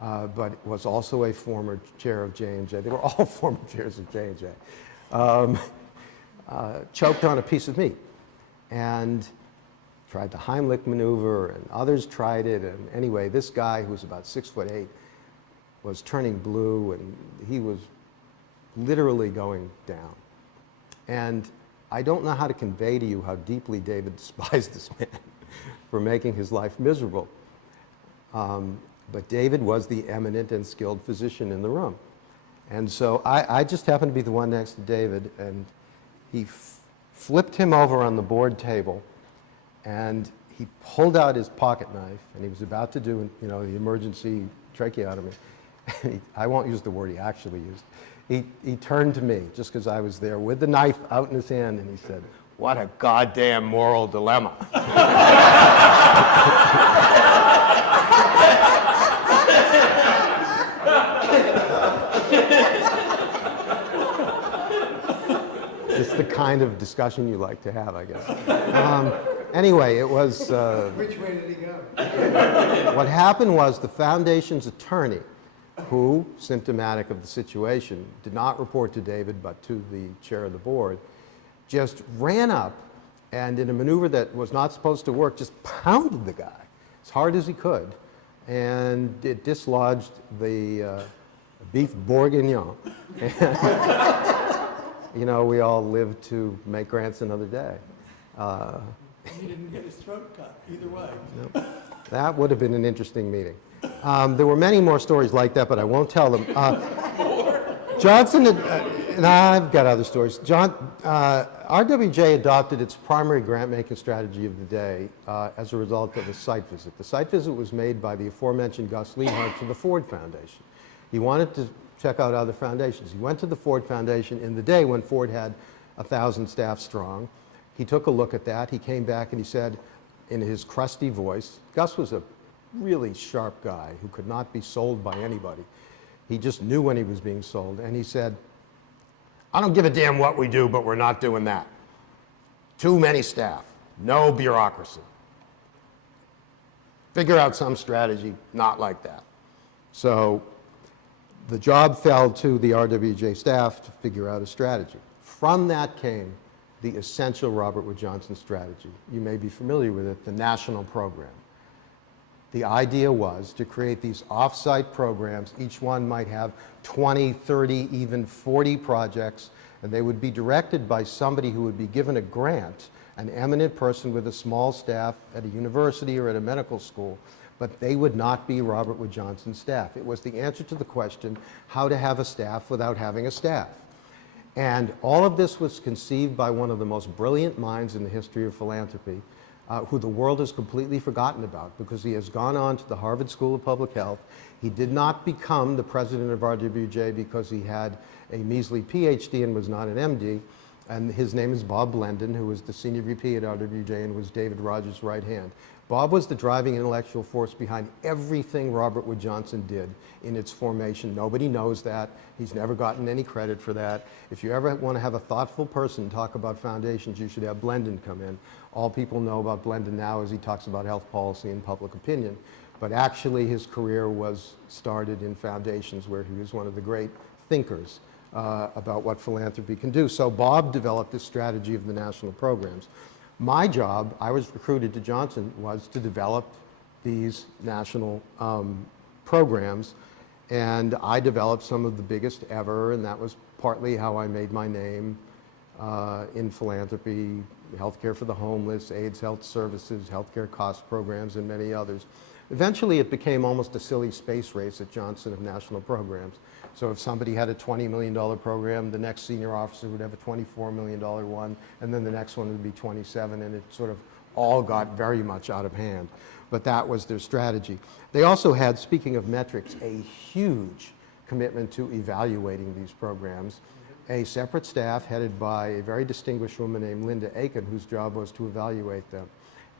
but was also a former chair of J&J. They were all former chairs of J&J. Choked on a piece of meat and tried the Heimlich maneuver, and others tried it. And anyway, this guy, who was about 6'8", was turning blue, and he was literally going down. And I don't know how to convey to you how deeply David despised this man for making his life miserable. But David was the eminent and skilled physician in the room. And so I just happened to be the one next to David, and he flipped him over on the board table, and he pulled out his pocket knife, and he was about to do, the emergency tracheotomy. I won't use the word he actually used. He turned to me, just because I was there, with the knife out in his hand, and he said, "What a goddamn moral dilemma." It's the kind of discussion you like to have, I guess. Anyway, it was... Which way did he go? What happened was the foundation's attorney, who, symptomatic of the situation, did not report to David but to the chair of the board, just ran up and, in a maneuver that was not supposed to work, just pounded the guy as hard as he could, and it dislodged the beef bourguignon. We all lived to make grants another day. He didn't get his throat cut, either way. Nope. That would have been an interesting meeting. There were many more stories like that, but I won't tell them. Johnson, and I've got other stories. RWJ adopted its primary grant-making strategy of the day as a result of a site visit. The site visit was made by the aforementioned Gus Lienhardt to the Ford Foundation. He wanted to check out other foundations. He went to the Ford Foundation in the day when Ford had 1,000 staff strong. He took a look at that. He came back and he said, in his crusty voice, Gus was a really sharp guy who could not be sold by anybody. He just knew when he was being sold. And he said, "I don't give a damn what we do, but we're not doing that. Too many staff, no bureaucracy. Figure out some strategy, not like that." So the job fell to the RWJ staff to figure out a strategy. From that came the essential Robert Wood Johnson strategy. You may be familiar with it, the national program. The idea was to create these off-site programs. Each one might have 20, 30, even 40 projects, and they would be directed by somebody who would be given a grant, an eminent person with a small staff at a university or at a medical school, but they would not be Robert Wood Johnson staff. It was the answer to the question, how to have a staff without having a staff. And all of this was conceived by one of the most brilliant minds in the history of philanthropy, who the world has completely forgotten about because he has gone on to the Harvard School of Public Health. He did not become the president of RWJ because he had a measly PhD and was not an MD. And his name is Bob Blendon, who was the senior VP at RWJ and was David Rogers' right hand. Bob was the driving intellectual force behind everything Robert Wood Johnson did in its formation. Nobody knows that. He's never gotten any credit for that. If you ever want to have a thoughtful person talk about foundations, you should have Blendon come in. All people know about Blendon now is he talks about health policy and public opinion. But actually his career was started in foundations where he was one of the great thinkers about what philanthropy can do. So Bob developed this strategy of the national programs. My job, I was recruited to Johnson, was to develop these national programs, and I developed some of the biggest ever, and that was partly how I made my name in philanthropy, healthcare for the homeless, AIDS health services, healthcare cost programs, and many others. Eventually, it became almost a silly space race at Johnson of national programs. So if somebody had a $20 million program, the next senior officer would have a $24 million one, and then the next one would be 27, and it sort of all got very much out of hand. But that was their strategy. They also had, speaking of metrics, a huge commitment to evaluating these programs. A separate staff headed by a very distinguished woman named Linda Aiken, whose job was to evaluate them,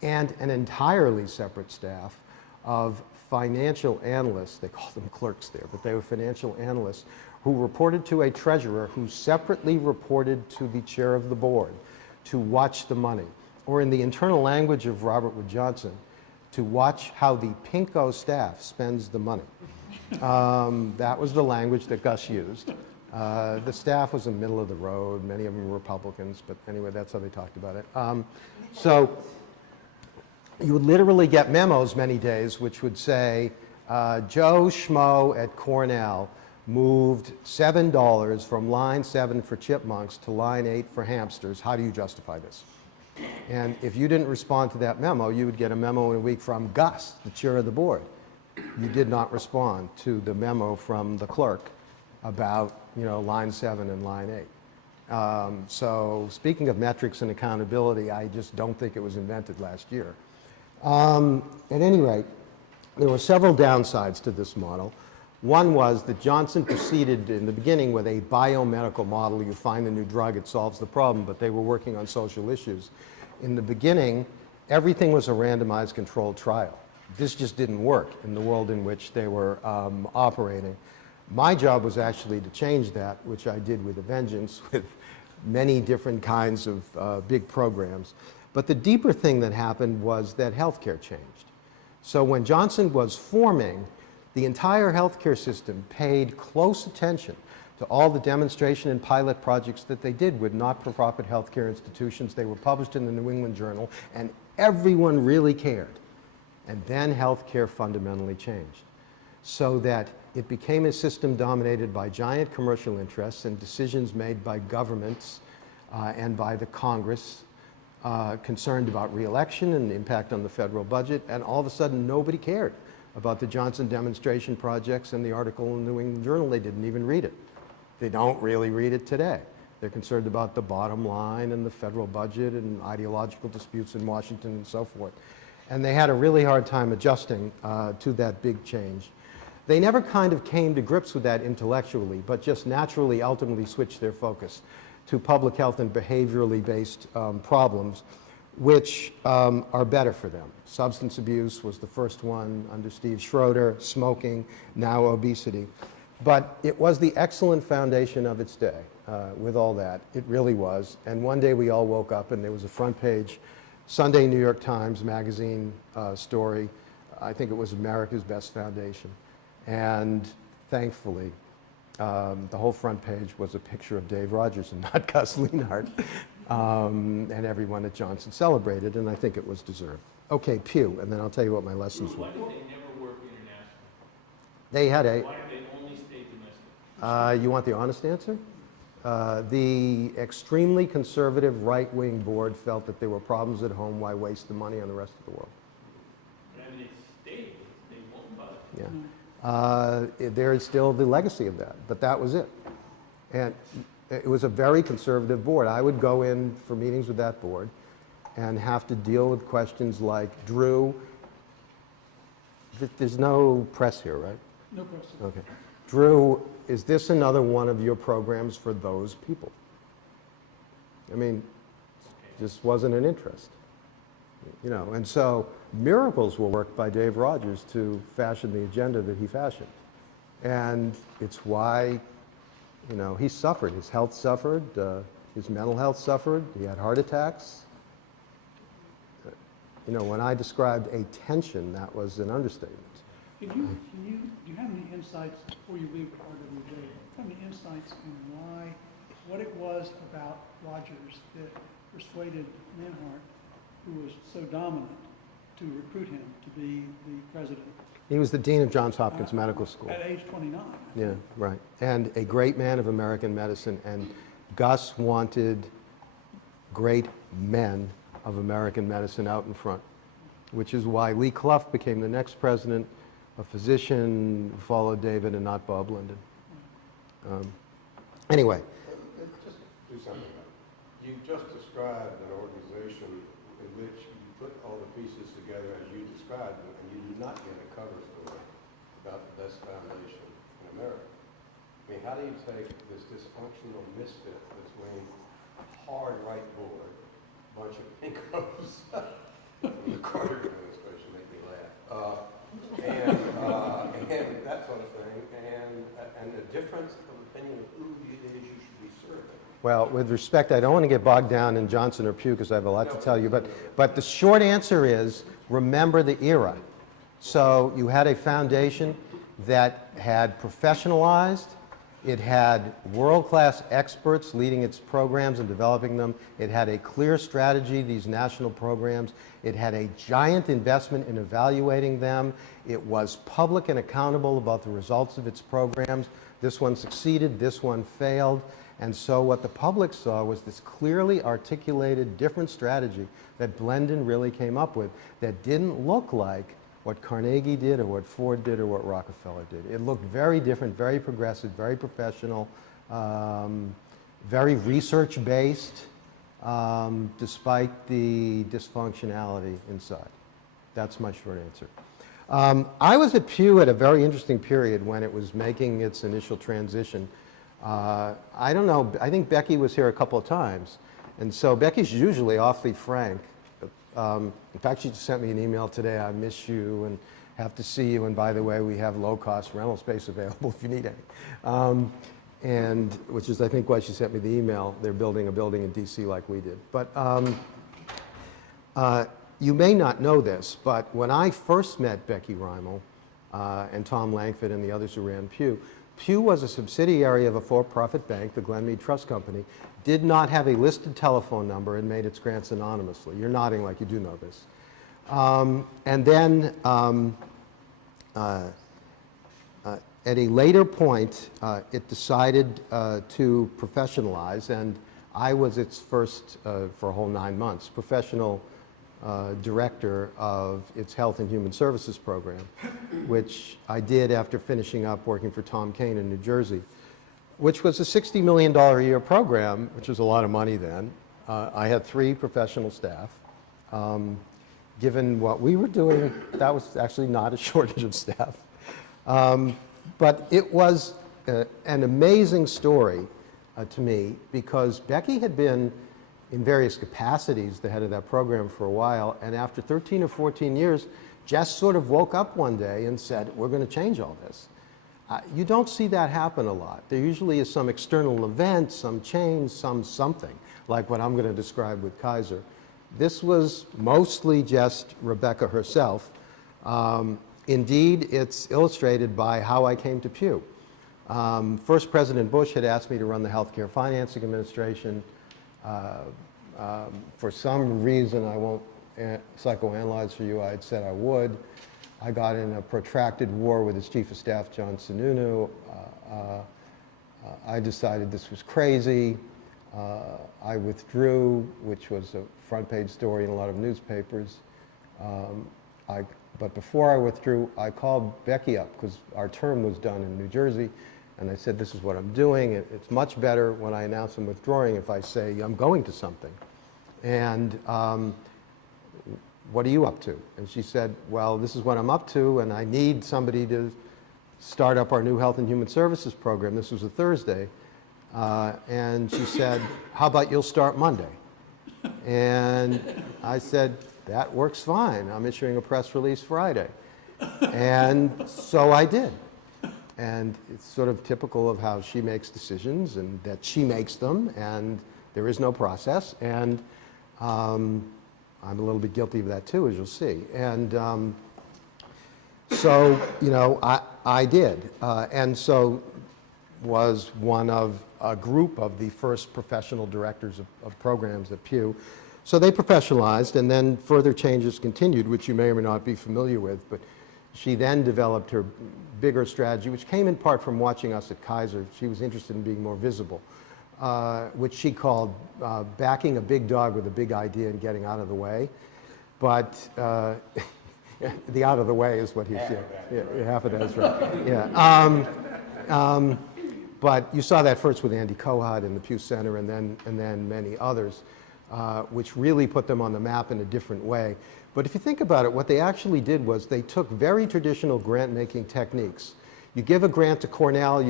and an entirely separate staff of financial analysts, they called them clerks there, but they were financial analysts, who reported to a treasurer who separately reported to the chair of the board to watch the money, or in the internal language of Robert Wood Johnson, to watch how the pinko staff spends the money. That was the language that Gus used. The staff was in the middle of the road, many of them were Republicans, but anyway, that's how they talked about it. So you would literally get memos many days which would say, Joe Schmo at Cornell moved $7 from line 7 for chipmunks to line 8 for hamsters. How do you justify this? And if you didn't respond to that memo, you would get a memo in a week from Gus, the chair of the board. You did not respond to the memo from the clerk about, line 7 and line 8. So speaking of metrics and accountability, I just don't think it was invented last year. At any rate, there were several downsides to this model. One was that Johnson proceeded in the beginning with a biomedical model. You find a new drug, it solves the problem, but they were working on social issues. In the beginning, everything was a randomized controlled trial. This just didn't work in the world in which they were operating. My job was actually to change that, which I did with a vengeance, with many different kinds of big programs. But the deeper thing that happened was that healthcare changed. So when Johnson was forming, the entire healthcare system paid close attention to all the demonstration and pilot projects that they did with not-for-profit healthcare institutions. They were published in the New England Journal, and everyone really cared. And then healthcare fundamentally changed, so that it became a system dominated by giant commercial interests and decisions made by governments and by the Congress concerned about re-election and the impact on the federal budget, and all of a sudden nobody cared about the Johnson demonstration projects and the article in the New England Journal. They didn't even read it. They don't really read it today. They're concerned about the bottom line and the federal budget and ideological disputes in Washington and so forth. And they had a really hard time adjusting to that big change. They never kind of came to grips with that intellectually, but just naturally ultimately switched their focus to public health and behaviorally based problems, which are better for them. Substance abuse was the first one under Steve Schroeder, smoking, now obesity. But it was the excellent foundation of its day with all that. It really was. And one day we all woke up and there was a front page Sunday New York Times magazine story. I think it was America's Best Foundation. And thankfully, the whole front page was a picture of Dave Rogers and not Gus Lienhardt. And everyone at Johnson celebrated, and I think it was deserved. Okay, Pew, and then I'll tell you what my lessons were. Why did they never work internationally? They had a... Why did they only stay domestic? You want the honest answer? The extremely conservative right-wing board felt that there were problems at home. Why waste the money on the rest of the world? I mean, it stayed. They won't bother. Yeah. There is still the legacy of that, but that was it. And it was a very conservative board. I would go in for meetings with that board and have to deal with questions like, Drew, there's no press here, right? No question. Okay. Drew, is this another one of your programs for those people? I mean, just wasn't an interest. You know, and so miracles were worked by Dave Rogers to fashion the agenda that he fashioned. And it's why, you know, he suffered. His health suffered. His mental health suffered. He had heart attacks. You know, when I described a tension, that was an understatement. Do you have any insights, before you leave RWJ, do you have any insights in what it was about Rogers that persuaded Lienhardt, who was so dominant, to recruit him to be the president? He was the dean of Johns Hopkins Medical School. At age 29. Yeah, right. And a great man of American medicine. And Gus wanted great men of American medicine out in front, which is why Lee Clough became the next president, a physician who followed David and not Bob Linden. Anyway. Just do something about it. You just described an organization in which you put all the pieces together as you described them, and you do not get a cover story about the best foundation in America. I mean, how do you take this dysfunctional misfit between a hard right board, a bunch of pinkos, the Carter administration make me laugh, and that sort of thing, and the difference of opinion of who it is you should be serving? Well, with respect, I don't want to get bogged down in Johnson or Pew because I have a lot to tell you, but the short answer is remember the era. So you had a foundation that had professionalized, it had world-class experts leading its programs and developing them, it had a clear strategy, these national programs, it had a giant investment in evaluating them, it was public and accountable about the results of its programs. This one succeeded, this one failed. And so what the public saw was this clearly articulated different strategy that Blendon really came up with that didn't look like what Carnegie did or what Ford did or what Rockefeller did. It looked very different, very progressive, very professional, very research-based, despite the dysfunctionality inside. That's my short answer. I was at Pew at a very interesting period when it was making its initial transition. I don't know, I think Becky was here a couple of times. And so Becky's usually awfully frank. In fact, she just sent me an email today, I miss you and have to see you, and by the way, we have low-cost rental space available if you need any. And which is, I think, why she sent me the email. They're building a building in DC like we did. But you may not know this, but when I first met Becky Reimel and Tom Langford and the others who ran Pew, Pew was a subsidiary of a for-profit bank, the Glenmead Trust Company, did not have a listed telephone number and made its grants anonymously. You're nodding like you do know this. And then at a later point, it decided to professionalize, and I was its first, for a whole 9 months, professional director of its Health and Human Services program, which I did after finishing up working for Tom Kane in New Jersey, which was a $60 million a year program, which was a lot of money then. I had 3 professional staff. Given what we were doing, that was actually not a shortage of staff. But it was an amazing story to me, because Becky had been in various capacities the head of that program for a while, and after 13 or 14 years, just sort of woke up one day and said, we're going to change all this. You don't see that happen a lot. There usually is some external event, some change, something, like what I'm going to describe with Kaiser. This was mostly just Rebecca herself. Indeed, it's illustrated by how I came to Pew. First, President Bush had asked me to run the Healthcare Financing Administration. For some reason, I won't psychoanalyze for you, I had said I would. I got in a protracted war with his Chief of Staff, John Sununu. I decided this was crazy. I withdrew, which was a front page story in a lot of newspapers. But before I withdrew, I called Becky up because our term was done in New Jersey, and I said, this is what I'm doing. It's much better when I announce I'm withdrawing if I say I'm going to something. And what are you up to? And she said, well, this is what I'm up to, and I need somebody to start up our new Health and Human Services program. This was a Thursday. And she said, how about you'll start Monday? And I said, that works fine. I'm issuing a press release Friday. And so I did. And it's sort of typical of how she makes decisions, and that she makes them, and there is no process. And I'm a little bit guilty of that too, as you'll see. And so, you know, I did. And so was one of a group of the first professional directors of programs at Pew. So they professionalized, and then further changes continued, which you may or may not be familiar with, but she then developed her bigger strategy, which came in part from watching us at Kaiser. She was interested in being more visible, which she called backing a big dog with a big idea and getting out of the way. But the out of the way is what he said. Yeah, half of that is right. Yeah. But you saw that first with Andy Kohut and the Pew Center, and then many others, which really put them on the map in a different way. But if you think about it, what they actually did was they took very traditional grant-making techniques. You give a grant to Cornell,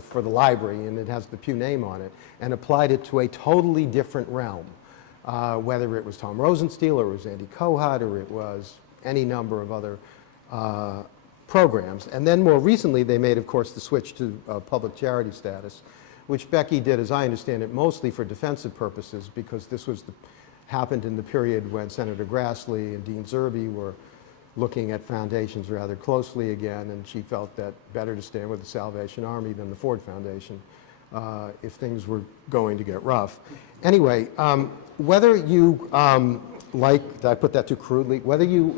for the library, and it has the Pew name on it, and applied it to a totally different realm, whether it was Tom Rosenstiel, or it was Andy Kohut, or it was any number of other programs. And then more recently, they made, of course, the switch to public charity status, which Becky did, as I understand it, mostly for defensive purposes, because this was happened in the period when Senator Grassley and Dean Zerby were looking at foundations rather closely again, and she felt that better to stand with the Salvation Army than the Ford Foundation if things were going to get rough. Anyway, whether you like, did I put that too crudely? Whether you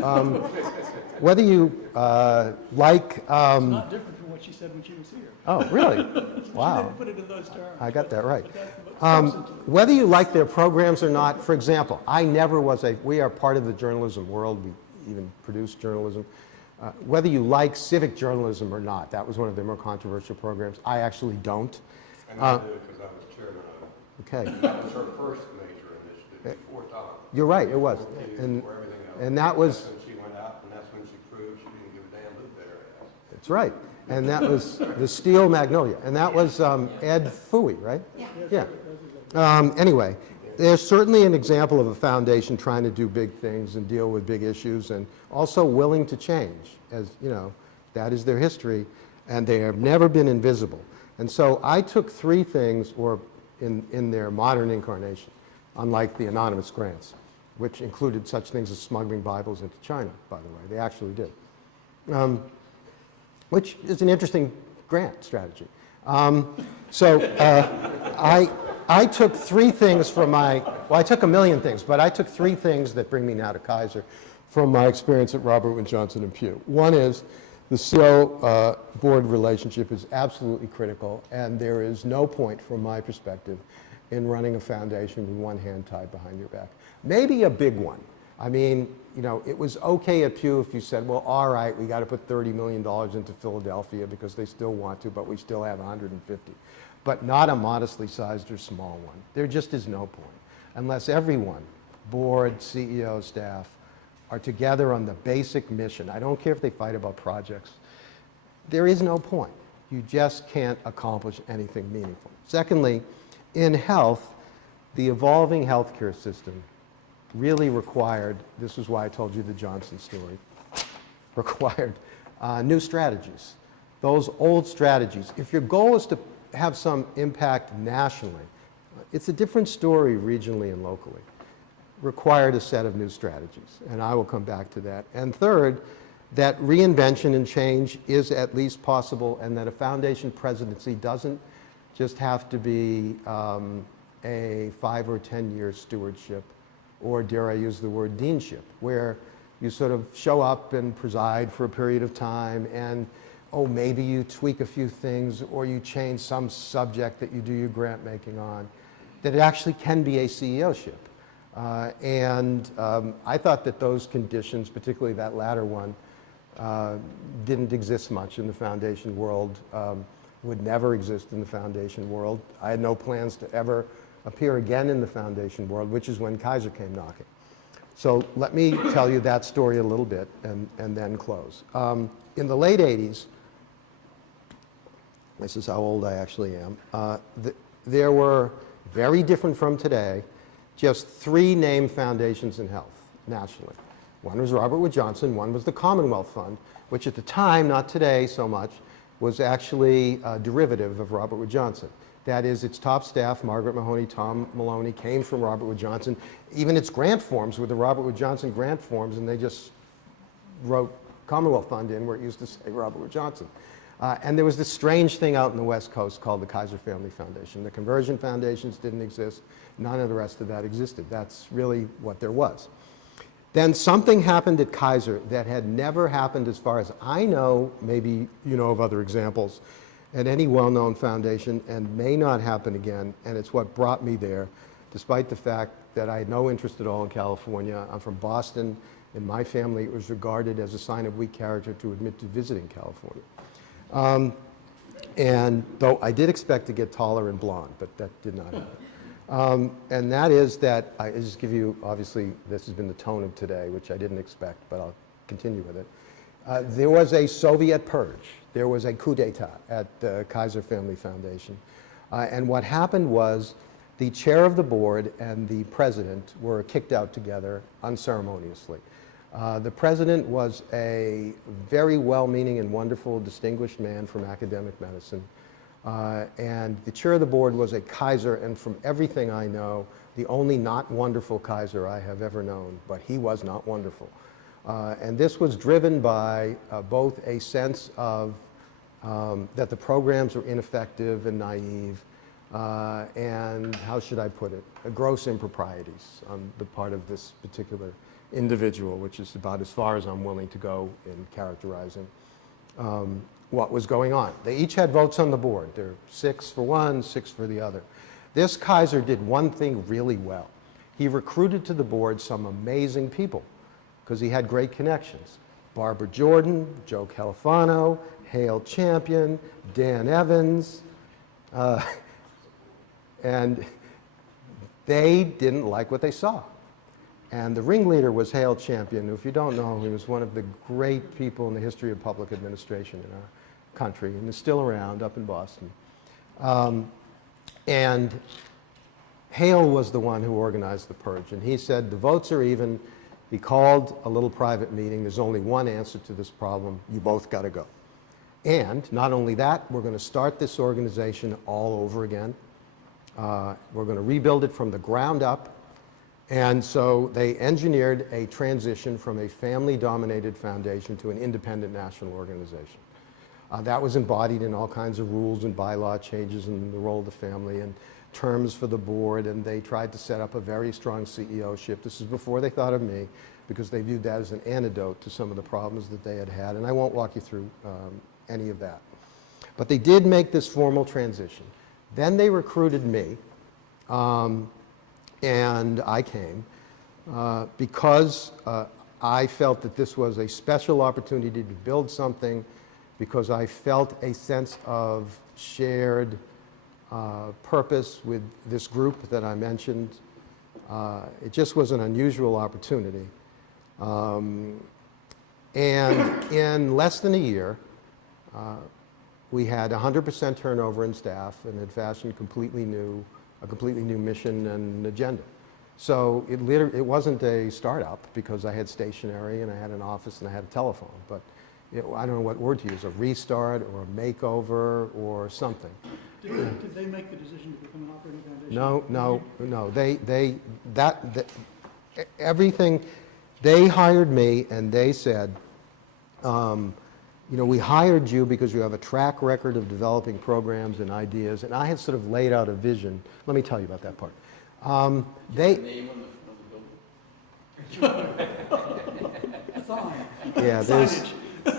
like... It's not different from what she said when she was here. Oh, really? Wow. She didn't put it in those terms. I got that right. Whether you like their programs or not, for example, we are part of the journalism world, we even produce journalism. Whether you like civic journalism or not, that was one of their more controversial programs. I actually don't. And I do, because I was chairman Okay. That was her first major initiative before Tom. You're right, it was. And, For everything else. and that was, That's when she went out, and that's when she proved she didn't give a damn who there is. that's right. And that was the Steel Magnolia. And that was Ed Fooey, right? Yeah. Anyway, there's certainly an example of a foundation trying to do big things and deal with big issues and also willing to change. As you know, that is their history, and they have never been invisible. And so I took three things, or in their modern incarnation, unlike the anonymous grants, which included such things as smuggling Bibles into China, by the way. They actually did. Which is an interesting grant strategy. I took three things from my, well, I took a million things, but I took three things that bring me now to Kaiser from my experience at Robert Wood Johnson and Pew. One is the CEO board relationship is absolutely critical, and there is no point from my perspective in running a foundation with one hand tied behind your back. Maybe a big one. I mean, you know, it was okay at Pew if you said, well, all right, we got to put $30 million into Philadelphia because they still want to, but we still have 150. But not a modestly sized or small one. There just is no point. Unless everyone, board, CEO, staff, are together on the basic mission. I don't care if they fight about projects. There is no point. You just can't accomplish anything meaningful. Secondly, in health, the evolving healthcare system really required, this is why I told you the Johnson story, required new strategies. Those old strategies, if your goal is to have some impact nationally, it's a different story regionally and locally, required a set of new strategies, and I will come back to that. And third, that reinvention and change is at least possible, and that a foundation presidency doesn't just have to be a 5 or 10 year stewardship, or dare I use the word deanship, where you sort of show up and preside for a period of time and, oh, maybe you tweak a few things or you change some subject that you do your grant making on, that it actually can be a CEO-ship. I thought that those conditions, particularly that latter one, didn't exist much in the foundation world, would never exist in the foundation world. I had no plans to ever appear again in the foundation world, which is when Kaiser came knocking. So let me tell you that story a little bit and then close. In the late 80s, this is how old I actually am, there were, very different from today, just 3 named foundations in health nationally. One was Robert Wood Johnson, one was the Commonwealth Fund, which at the time, not today so much, was actually a derivative of Robert Wood Johnson. That is, its top staff, Margaret Mahoney, Tom Maloney, came from Robert Wood Johnson. Even its grant forms were the Robert Wood Johnson grant forms, and they just wrote Commonwealth Fund in where it used to say Robert Wood Johnson. And there was this strange thing out in the West Coast called the Kaiser Family Foundation. The conversion foundations didn't exist. None of the rest of that existed. That's really what there was. Then something happened at Kaiser that had never happened as far as I know, maybe you know of other examples, at any well-known foundation, and may not happen again, and it's what brought me there, despite the fact that I had no interest at all in California. I'm from Boston. In my family, it was regarded as a sign of weak character to admit to visiting California. And though I did expect to get taller and blonde, but that did not happen. And that is that, I just give you, obviously, this has been the tone of today, which I didn't expect, but I'll continue with it. There was a Soviet purge. There was a coup d'etat at the Kaiser Family Foundation. And what happened was the chair of the board and the president were kicked out together unceremoniously. The president was a very well-meaning and wonderful, distinguished man from academic medicine. And the chair of the board was a Kaiser, and from everything I know, the only not wonderful Kaiser I have ever known, but he was not wonderful. And this was driven by both a sense of that the programs were ineffective and naive, and how should I put it, gross improprieties on the part of this particular individual, which is about as far as I'm willing to go in characterizing what was going on. They each had votes on the board. There were 6 for one, 6 for the other. This Kaiser did one thing really well. He recruited to the board some amazing people because he had great connections. Barbara Jordan, Joe Califano, Hale Champion, Dan Evans, and they didn't like what they saw. And the ringleader was Hale Champion, who, if you don't know, he was one of the great people in the history of public administration in our country, and is still around up in Boston. And Hale was the one who organized the purge, and he said, the votes are even. He called a little private meeting. There's only one answer to this problem. You both got to go. And not only that, we're going to start this organization all over again. We're going to rebuild it from the ground up. And so they engineered a transition from a family-dominated foundation to an independent national organization. That was embodied in all kinds of rules and bylaw changes and the role of the family and terms for the board, and they tried to set up a very strong CEO-ship. This is before they thought of me, because they viewed that as an antidote to some of the problems that they had had, and I won't walk you through any of that. But they did make this formal transition. Then they recruited me, and I came because I felt that this was a special opportunity to build something, because I felt a sense of shared purpose with this group that I mentioned. It just was an unusual opportunity. And in less than a year, we had 100% turnover in staff and had fashioned a completely new mission and agenda. So it wasn't a startup, because I had stationery and I had an office and I had a telephone, but I don't know what word to use, a restart or a makeover or something. Did they make the decision to become an operating foundation? No. Everything, they hired me and they said, we hired you because you have a track record of developing programs and ideas, and I had sort of laid out a vision. Let me tell you about that part. Name on the building. Fine. Yeah,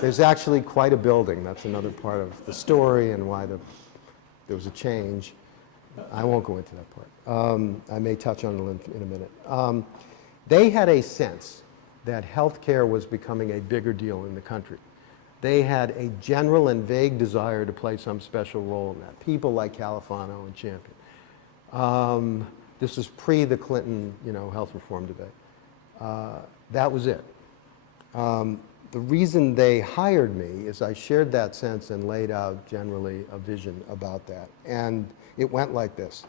there's actually quite a building. That's another part of the story and why there was a change. I won't go into that part. I may touch on it in a minute. They had a sense that healthcare was becoming a bigger deal in the country. They had a general and vague desire to play some special role in that. People like Califano and Champion. This was pre the Clinton, health reform debate. That was it. The reason they hired me is I shared that sense and laid out generally a vision about that. And it went like this.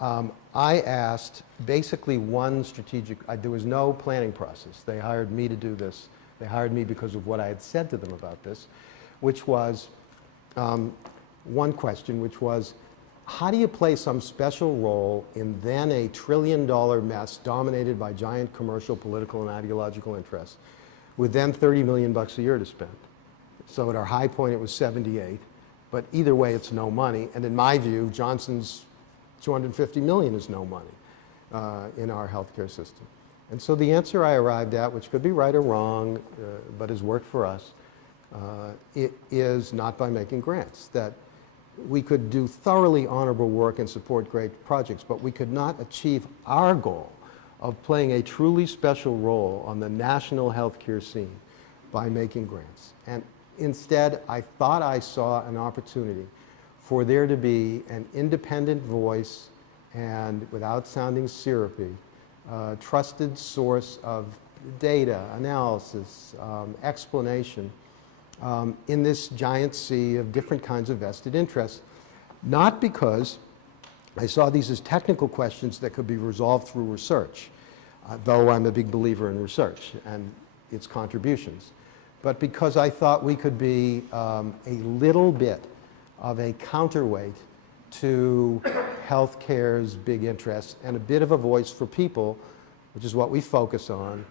I asked basically one strategic, there was no planning process. They hired me to do this. They hired me because of what I had said to them about this, which was one question, which was, how do you play some special role in then a $1 trillion mess dominated by giant commercial, political, and ideological interests, with then $30 million a year to spend? So at our high point, it was 78, but either way, it's no money. And in my view, Johnson's $250 million is no money in our healthcare system. And so the answer I arrived at, which could be right or wrong, but has worked for us, it is not by making grants. That we could do thoroughly honorable work and support great projects, but we could not achieve our goal of playing a truly special role on the national healthcare scene by making grants. And instead, I thought I saw an opportunity for there to be an independent voice and, without sounding syrupy, trusted source of data, analysis, explanation in this giant sea of different kinds of vested interests. Not because I saw these as technical questions that could be resolved through research, though I'm a big believer in research and its contributions, but because I thought we could be a little bit of a counterweight to healthcare's big interests and a bit of a voice for people, which is what we focus on,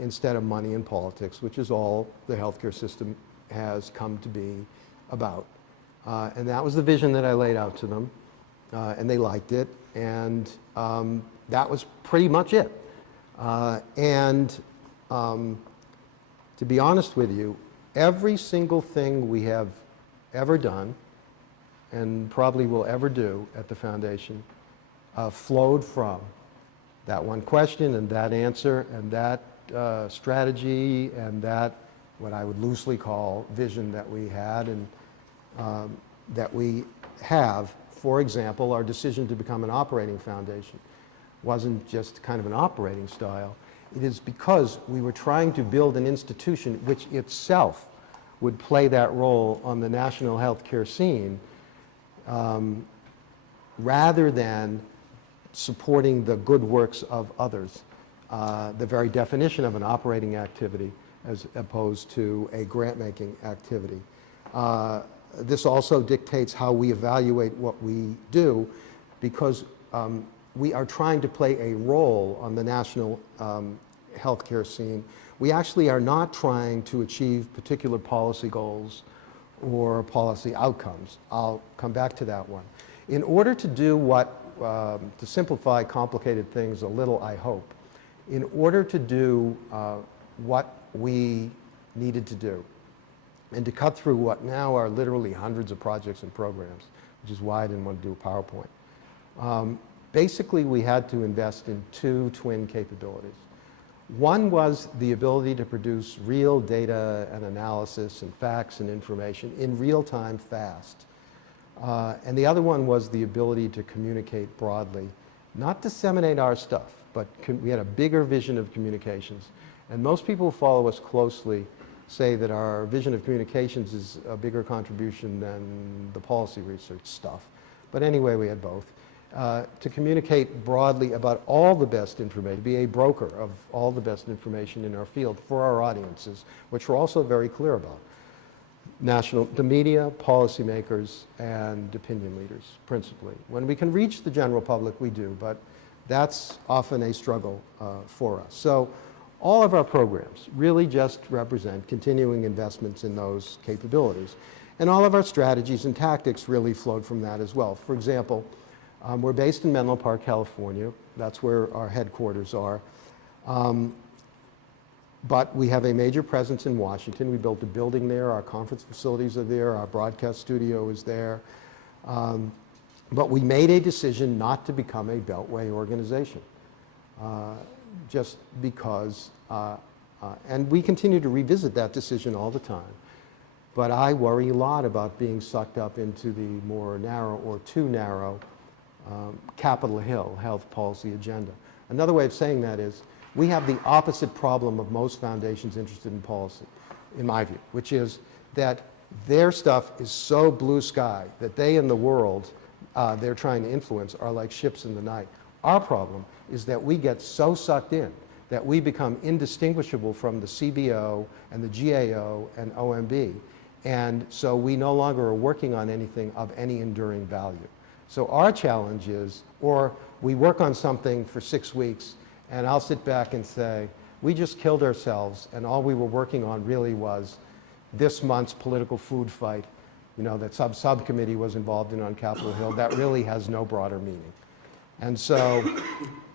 instead of money and politics, which is all the healthcare system has come to be about. And that was the vision that I laid out to them, and they liked it, and that was pretty much it. To be honest with you, every single thing we have ever done and probably will ever do at the foundation flowed from that one question and that answer and that strategy and that what I would loosely call vision that we had and that we have. For example, our decision to become an operating foundation wasn't just kind of an operating style. It is because we were trying to build an institution which itself would play that role on the national healthcare scene, rather than supporting the good works of others, the very definition of an operating activity as opposed to a grant-making activity. This also dictates how we evaluate what we do, because we are trying to play a role on the national healthcare scene. We actually are not trying to achieve particular policy goals or policy outcomes. I'll come back to that one. In order to do what, to simplify complicated things a little, I hope, in order to do what we needed to do, and to cut through what now are literally hundreds of projects and programs, which is why I didn't want to do a PowerPoint. Basically, we had to invest in two twin capabilities. One was the ability to produce real data and analysis and facts and information in real time fast. And the other one was the ability to communicate broadly, not disseminate our stuff, but we had a bigger vision of communications. And most people who follow us closely say that our vision of communications is a bigger contribution than the policy research stuff. But anyway, we had both. To communicate broadly about all the best information, to be a broker of all the best information in our field for our audiences, which we're also very clear about. The media, policymakers, and opinion leaders, principally. When we can reach the general public, we do, but that's often a struggle for us. So all of our programs really just represent continuing investments in those capabilities. And all of our strategies and tactics really flowed from that as well. For example, we're based in Menlo Park, California. That's where our headquarters are. But we have a major presence in Washington. We built a building there. Our conference facilities are there. Our broadcast studio is there. But we made a decision not to become a Beltway organization, just because, and we continue to revisit that decision all the time. But I worry a lot about being sucked up into the more narrow or too narrow Capitol Hill health policy agenda. Another way of saying that is, we have the opposite problem of most foundations interested in policy, in my view, which is that their stuff is so blue sky that they in the world they're trying to influence are like ships in the night. Our problem is that we get so sucked in that we become indistinguishable from the CBO and the GAO and OMB, and so we no longer are working on anything of any enduring value. So our challenge is, or we work on something for 6 weeks, and I'll sit back and say, we just killed ourselves, and all we were working on really was this month's political food fight, you know, that subcommittee was involved in on Capitol Hill. That really has no broader meaning. And so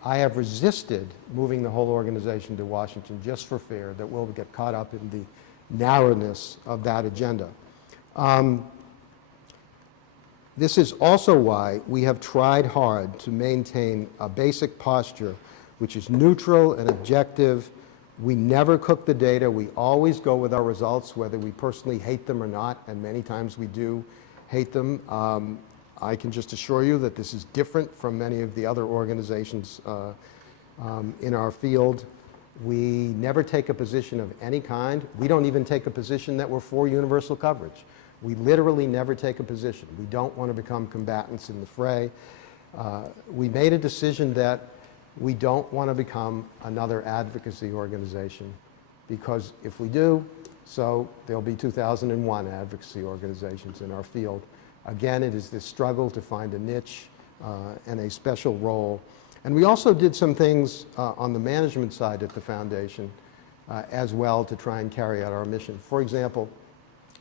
I have resisted moving the whole organization to Washington just for fear that we'll get caught up in the narrowness of that agenda. This is also why we have tried hard to maintain a basic posture which is neutral and objective. We never cook the data. We always go with our results, whether we personally hate them or not, and many times we do hate them. I can just assure you that this is different from many of the other organizations in our field. We never take a position of any kind. We don't even take a position that we're for universal coverage. We literally never take a position. We don't want to become combatants in the fray. We made a decision that we don't want to become another advocacy organization, because if we do, so there'll be 2001 advocacy organizations in our field. Again, it is this struggle to find a niche and a special role. And we also did some things on the management side at the foundation as well to try and carry out our mission. For example,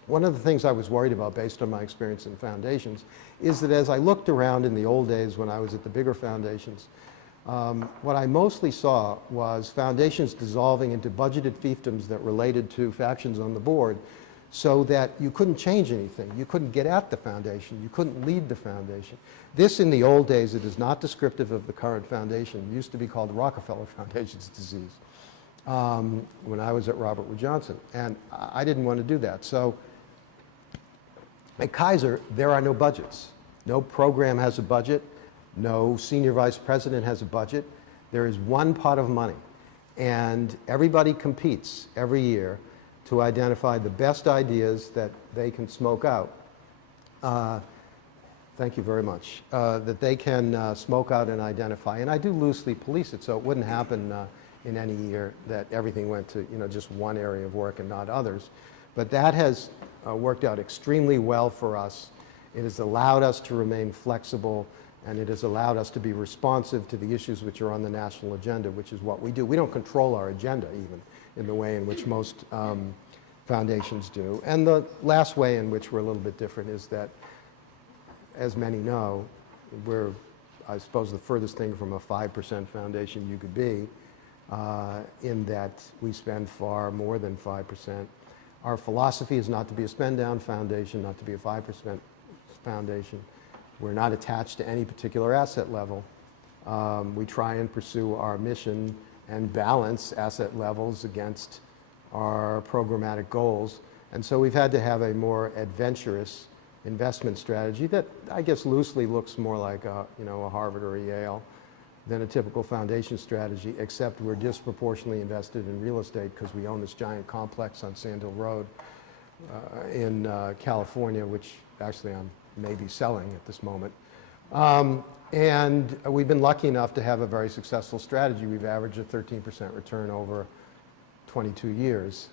one of the things I was worried about based on my experience in foundations is that as I looked around in the old days when I was at the bigger foundations, what I mostly saw was foundations dissolving into budgeted fiefdoms that related to factions on the board, so that you couldn't change anything. You couldn't get at the foundation. You couldn't lead the foundation. This, in the old days, it is not descriptive of the current foundation. It used to be called Rockefeller Foundation's disease when I was at Robert Wood Johnson. And I didn't want to do that. So at Kaiser, there are no budgets. No program has a budget. No senior vice president has a budget. There is one pot of money, and everybody competes every year to identify the best ideas that they can smoke out. Thank you very much. That they can smoke out and identify. And I do loosely police it, so it wouldn't happen in any year that everything went to just one area of work and not others. But that has worked out extremely well for us. It has allowed us to remain flexible, and it has allowed us to be responsive to the issues which are on the national agenda, which is what we do. We don't control our agenda even in the way in which most foundations do. And the last way in which we're a little bit different is that, as many know, we're, I suppose, the furthest thing from a 5% foundation you could be, in that we spend far more than 5%. Our philosophy is not to be a spend-down foundation, not to be a 5% foundation. We're not attached to any particular asset level. We try and pursue our mission and balance asset levels against our programmatic goals. And so we've had to have a more adventurous investment strategy that I guess loosely looks more like a Harvard or a Yale than a typical foundation strategy, except we're disproportionately invested in real estate because we own this giant complex on Sand Hill Road in California, which actually I'm maybe selling at this moment. And we've been lucky enough to have a very successful strategy. We've averaged a 13% return over 22 years,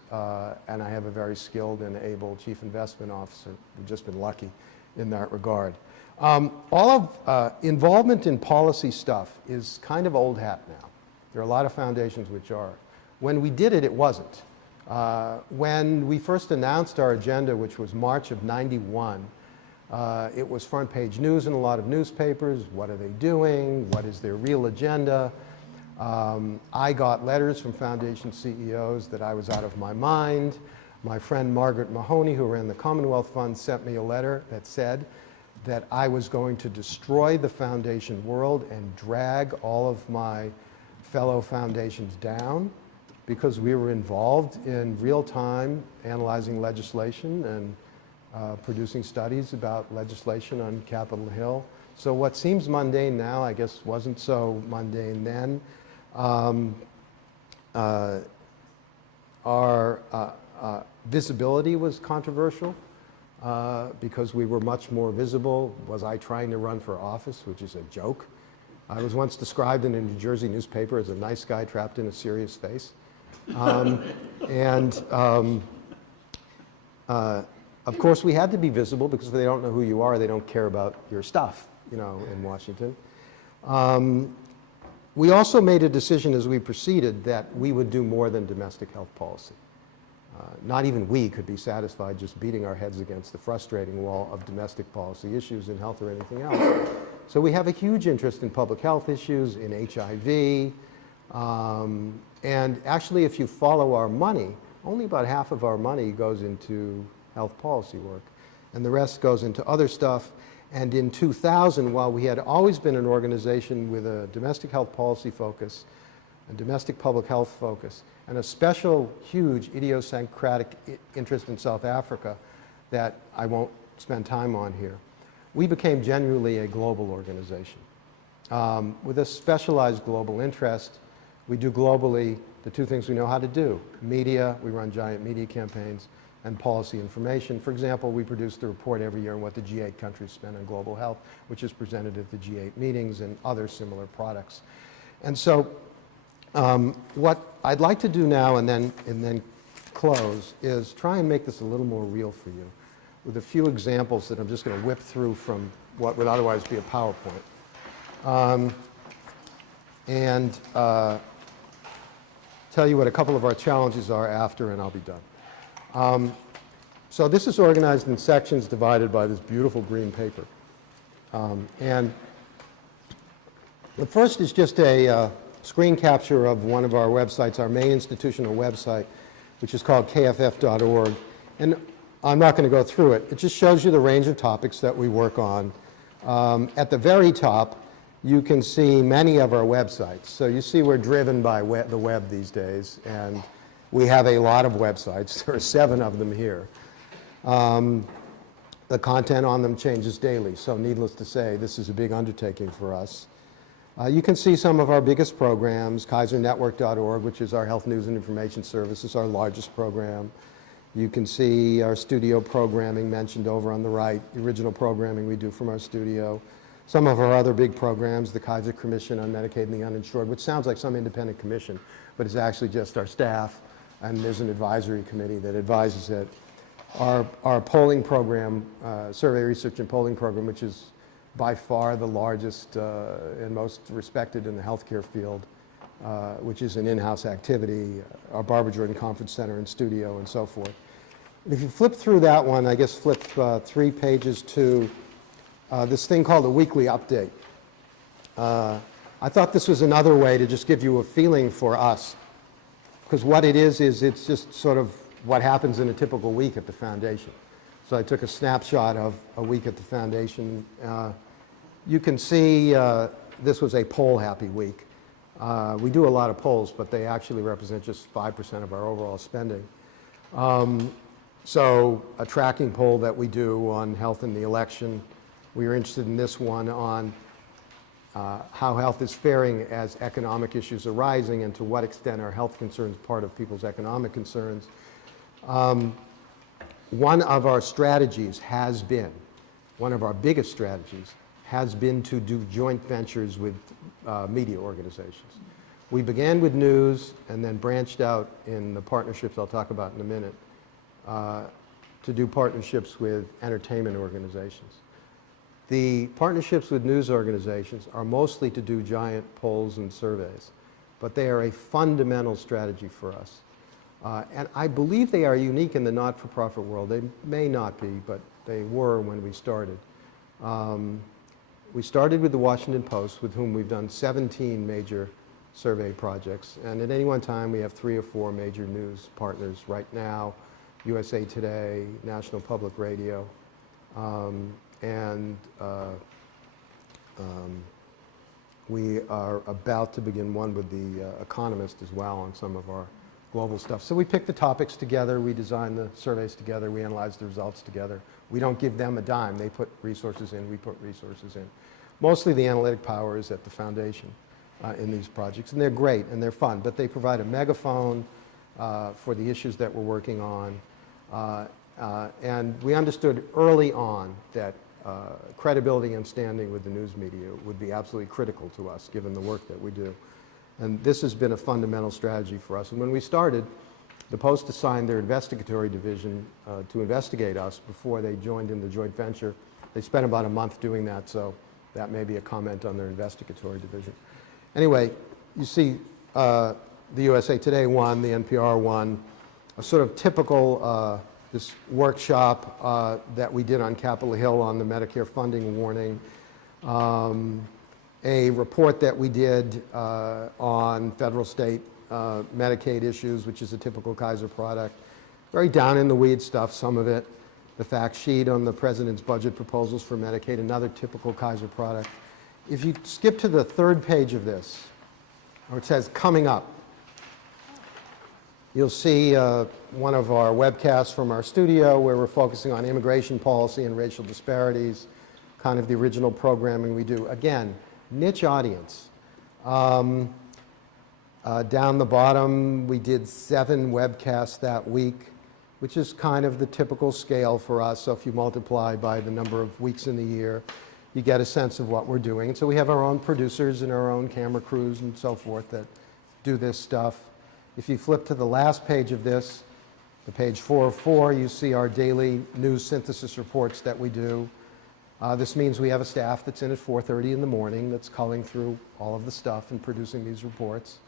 and I have a very skilled and able chief investment officer. We've just been lucky in that regard. All of involvement in policy stuff is kind of old hat now. There are a lot of foundations which are. When we did it, it wasn't. When we first announced our agenda, which was March of '91, it was front page news in a lot of newspapers. What are they doing? What is their real agenda? I got letters from foundation CEOs that I was out of my mind. My friend Margaret Mahoney, who ran the Commonwealth Fund, sent me a letter that said that I was going to destroy the foundation world and drag all of my fellow foundations down because we were involved in real time analyzing legislation and producing studies about legislation on Capitol Hill. So what seems mundane now, I guess, wasn't so mundane then. Our visibility was controversial because we were much more visible. Was I trying to run for office, which is a joke? I was once described in a New Jersey newspaper as a nice guy trapped in a serious face. Of course, we had to be visible because if they don't know who you are, they don't care about your stuff, in Washington. We also made a decision as we proceeded that we would do more than domestic health policy. Not even we could be satisfied just beating our heads against the frustrating wall of domestic policy issues in health or anything else. So we have a huge interest in public health issues, in HIV, and actually if you follow our money, only about half of our money goes into health policy work, and the rest goes into other stuff. And in 2000, while we had always been an organization with a domestic health policy focus, a domestic public health focus, and a special, huge, idiosyncratic interest in South Africa that I won't spend time on here, we became genuinely a global organization. With a specialized global interest, we do globally the two things we know how to do. Media, we run giant media campaigns, and policy information. For example, we produce the report every year on what the G8 countries spend on global health, which is presented at the G8 meetings and other similar products. And so what I'd like to do now and then close is try and make this a little more real for you with a few examples that I'm just going to whip through from what would otherwise be a PowerPoint. Tell you what a couple of our challenges are after, and I'll be done. So this is organized in sections divided by this beautiful green paper. And the first is just a screen capture of one of our websites, our main institutional website, which is called kff.org. And I'm not going to go through it. It just shows you the range of topics that we work on. At the very top, you can see many of our websites. So you see we're driven by the web these days, and we have a lot of websites. There are 7 of them here. The content on them changes daily, so needless to say, this is a big undertaking for us. You can see some of our biggest programs, kaisernetwork.org, which is our health news and information service, is our largest program. You can see our studio programming mentioned over on the right, the original programming we do from our studio. Some of our other big programs, the Kaiser Commission on Medicaid and the Uninsured, which sounds like some independent commission, but it's actually just our staff, and there's an advisory committee that advises it. Our polling program, survey research and polling program, which is by far the largest and most respected in the healthcare field, which is an in-house activity, our Barbara Jordan Conference Center and studio and so forth. If you flip through that one, I guess flip 3 pages to this thing called a weekly update. I thought this was another way to just give you a feeling for us, because what it is it's just sort of what happens in a typical week at the foundation. So I took a snapshot of a week at the foundation. You can see this was a poll-happy week. We do a lot of polls, but they actually represent just 5% of our overall spending. So a tracking poll that we do on health in the election. We are interested in this one on how health is faring as economic issues are rising and to what extent are health concerns part of people's economic concerns. One of our strategies has been, one of our biggest strategies has been to do joint ventures with media organizations. We began with news and then branched out in the partnerships I'll talk about in a minute to do partnerships with entertainment organizations. The partnerships with news organizations are mostly to do giant polls and surveys, but they are a fundamental strategy for us. And I believe they are unique in the not-for-profit world. They may not be, but they were when we started. We started with the Washington Post, with whom we've done 17 major survey projects. And at any one time, we have 3 or 4 major news partners right now: USA Today, National Public Radio, and we are about to begin one with The Economist as well on some of our global stuff. So we pick the topics together, we design the surveys together, we analyze the results together. We don't give them a dime. They put resources in, we put resources in. Mostly the analytic power is at the foundation in these projects, and they're great and they're fun, but they provide a megaphone for the issues that we're working on. And we understood early on that credibility and standing with the news media would be absolutely critical to us, given the work that we do. And this has been a fundamental strategy for us. And when we started, the Post assigned their investigatory division to investigate us before they joined in the joint venture. They spent about a month doing that, so that may be a comment on their investigatory division. Anyway, you see the USA Today one, the NPR one, a sort of typical this workshop that we did on Capitol Hill on the Medicare funding warning, a report that we did on federal state Medicaid issues, which is a typical Kaiser product. Very down in the weeds stuff, some of it. The fact sheet on the president's budget proposals for Medicaid, another typical Kaiser product. If you skip to the 3rd page of this, where it says coming up, you'll see one of our webcasts from our studio where we're focusing on immigration policy and racial disparities, kind of the original programming we do. Again, niche audience. Down the bottom, we did 7 webcasts that week, which is kind of the typical scale for us. So if you multiply by the number of weeks in the year, you get a sense of what we're doing. And so we have our own producers and our own camera crews and so forth that do this stuff. If you flip to the last page of this, the page 404, you see our daily news synthesis reports that we do. This means we have a staff that's in at 4:30 in the morning that's culling through all of the stuff and producing these reports.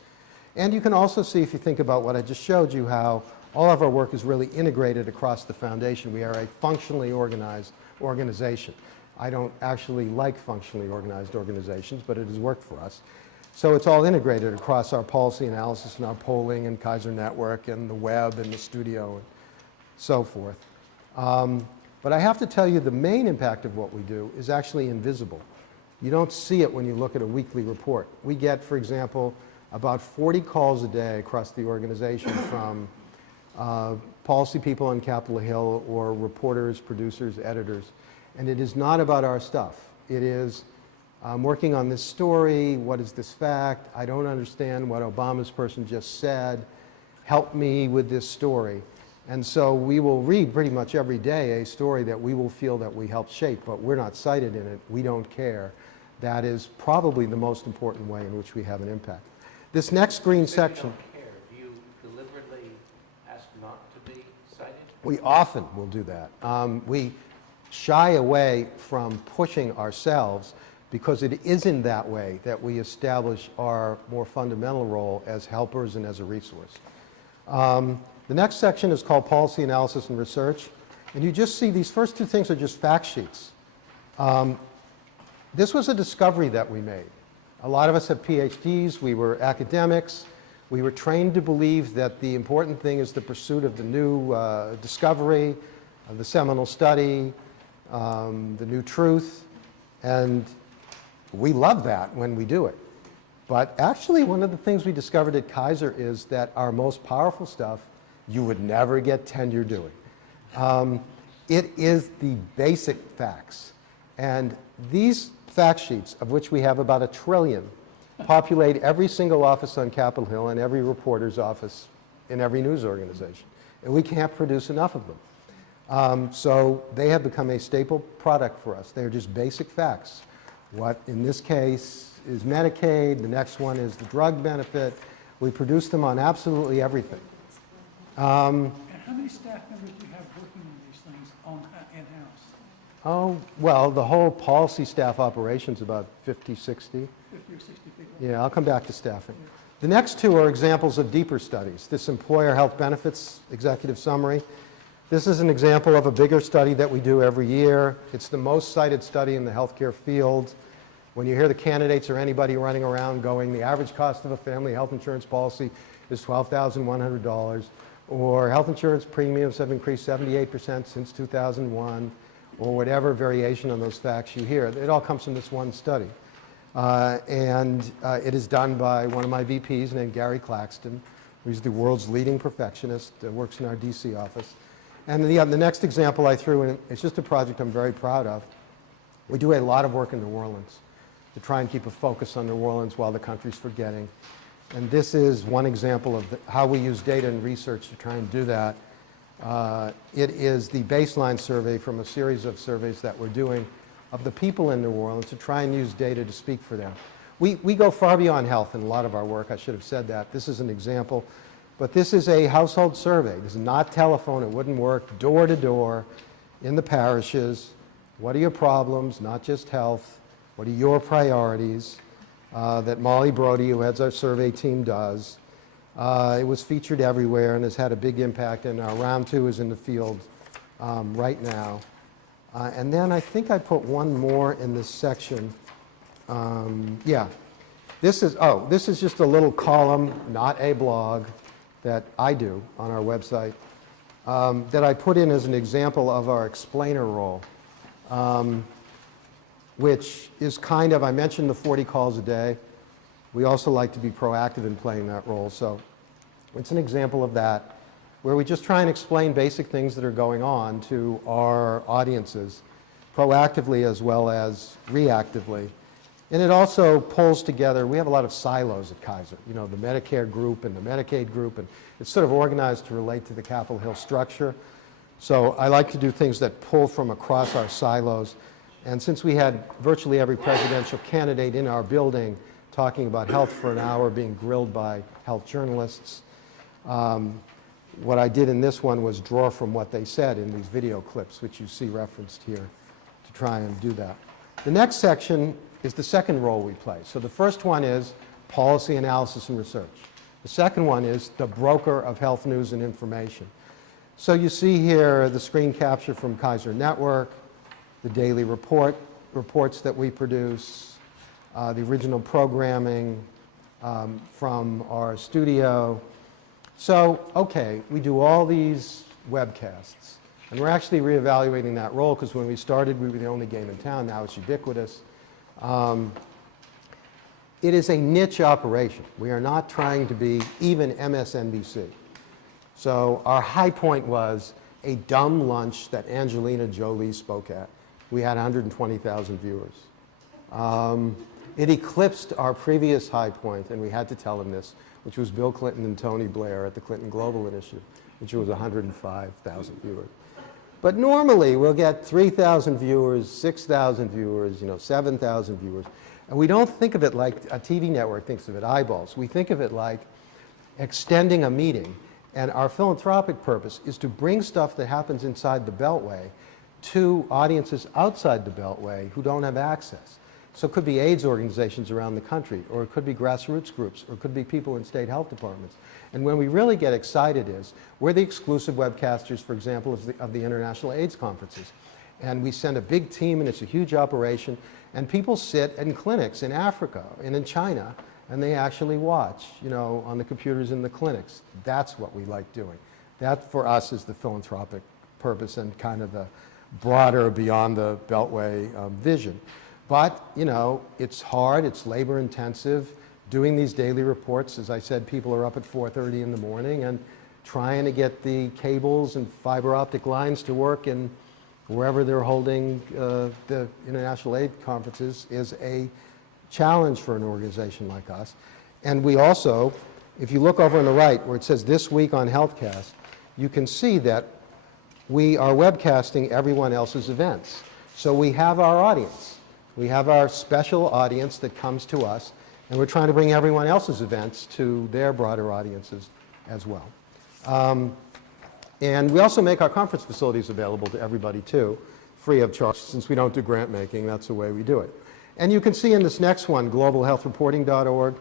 And you can also see, if you think about what I just showed you, how all of our work is really integrated across the foundation. We are a functionally organized organization. I don't actually like functionally organized organizations, but it has worked for us. So it's all integrated across our policy analysis and our polling and Kaiser Network and the web and the studio and so forth. But I have to tell you, the main impact of what we do is actually invisible. You don't see it when you look at a weekly report. We get, for example, about 40 calls a day across the organization from policy people on Capitol Hill, or reporters, producers, editors. And it is not about our stuff. It is, I'm working on this story, what is this fact? I don't understand what Obama's person just said. Help me with this story. And so we will read pretty much every day a story that we will feel that we helped shape, but we're not cited in it. We don't care. That is probably the most important way in which we have an impact. This next green section. You don't care. Do you deliberately ask not to be cited? We often will do that. We shy away from pushing ourselves because it is in that way that we establish our more fundamental role as helpers and as a resource. The next section is called Policy Analysis and Research. And you just see these first two things are just fact sheets. This was a discovery that we made. A lot of us have PhDs. We were academics. We were trained to believe that the important thing is the pursuit of the new discovery, the seminal study, the new truth. And we love that when we do it. But actually, one of the things we discovered at Kaiser is that our most powerful stuff you would never get tenure doing. It is the basic facts. And these fact sheets, of which we have about 1 trillion, populate every single office on Capitol Hill and every reporter's office in every news organization. And we can't produce enough of them. So they have become a staple product for us. They're just basic facts. What, in this case, is Medicaid. The next one is the drug benefit. We produce them on absolutely everything. And how many staff members do you have working on these things in-house? Oh, well, the whole policy staff operation's about 50, 60. 50 or 60 people? Yeah, I'll come back to staffing. The next two are examples of deeper studies. This employer health benefits executive summary. This is an example of a bigger study that we do every year. It's the most cited study in the healthcare field. When you hear the candidates or anybody running around going, the average cost of a family health insurance policy is $12,100, or health insurance premiums have increased 78% since 2001, or whatever variation on those facts you hear, it all comes from this one study. It is done by one of my VPs named Gary Claxton, who's the world's leading perfectionist, works in our DC office. And the next example I threw in, it's just a project I'm very proud of. We do a lot of work in New Orleans to try and keep a focus on New Orleans while the country's forgetting. And this is one example of how we use data and research to try and do that. It is the baseline survey from a series of surveys that we're doing of the people in New Orleans to try and use data to speak for them. We go far beyond health in a lot of our work. I should have said that. This is an example. But this is a household survey. This is not telephone. It wouldn't work. Door to door in the parishes. What are your problems? Not just health. What are your priorities? That Molly Brody, who heads our survey team, does. It was featured everywhere and has had a big impact. And our round two is in the field right now. And then I think I put one more in this section. Yeah. This is just a little column, not a blog, that I do on our website that I put in as an example of our explainer role, which is kind of, I mentioned the 40 calls a day. We also like to be proactive in playing that role. So it's an example of that, where we just try and explain basic things that are going on to our audiences, proactively as well as reactively. And it also pulls together, we have a lot of silos at Kaiser, you know, the Medicare group and the Medicaid group, and it's sort of organized to relate to the Capitol Hill structure. So I like to do things that pull from across our silos. And since we had virtually every presidential candidate in our building talking about health for an hour, being grilled by health journalists, what I did in this one was draw from what they said in these video clips, which you see referenced here, to try and do that. The next section is the second role we play. So the first one is policy analysis and research. The second one is the broker of health news and information. So you see here the screen capture from Kaiser Network, the daily reports that we produce, the original programming from our studio. So, okay, we do all these webcasts, and we're actually reevaluating that role, because when we started, we were the only game in town. Now it's ubiquitous. It is a niche operation. We are not trying to be even MSNBC. So our high point was a dumb lunch that Angelina Jolie spoke at. We had 120,000 viewers. It eclipsed our previous high point, and we had to tell them this, which was Bill Clinton and Tony Blair at the Clinton Global Initiative, which was 105,000 viewers. But normally we'll get 3,000 viewers, 6,000 viewers, 7,000 viewers. And we don't think of it like a TV network thinks of it, eyeballs. We think of it like extending a meeting. And our philanthropic purpose is to bring stuff that happens inside the Beltway to audiences outside the Beltway who don't have access. So it could be AIDS organizations around the country, or it could be grassroots groups, or it could be people in state health departments. And when we really get excited is, we're the exclusive webcasters, for example, of the International AIDS conferences. And we send a big team, and it's a huge operation, and people sit in clinics in Africa and in China, and they actually watch, on the computers in the clinics. That's what we like doing. That, for us, is the philanthropic purpose and kind of the broader, beyond the Beltway vision. But, it's hard, it's labor intensive. Doing these daily reports, as I said, people are up at 4:30 in the morning and trying to get the cables and fiber optic lines to work in wherever they're holding the International AIDS conferences is a challenge for an organization like us. And we also, if you look over on the right where it says This Week on Healthcast, you can see that we are webcasting everyone else's events. So we have our audience. We have our special audience that comes to us, and we're trying to bring everyone else's events to their broader audiences as well. And we also make our conference facilities available to everybody too, free of charge. Since we don't do grant making, that's the way we do it. And you can see in this next one, globalhealthreporting.org,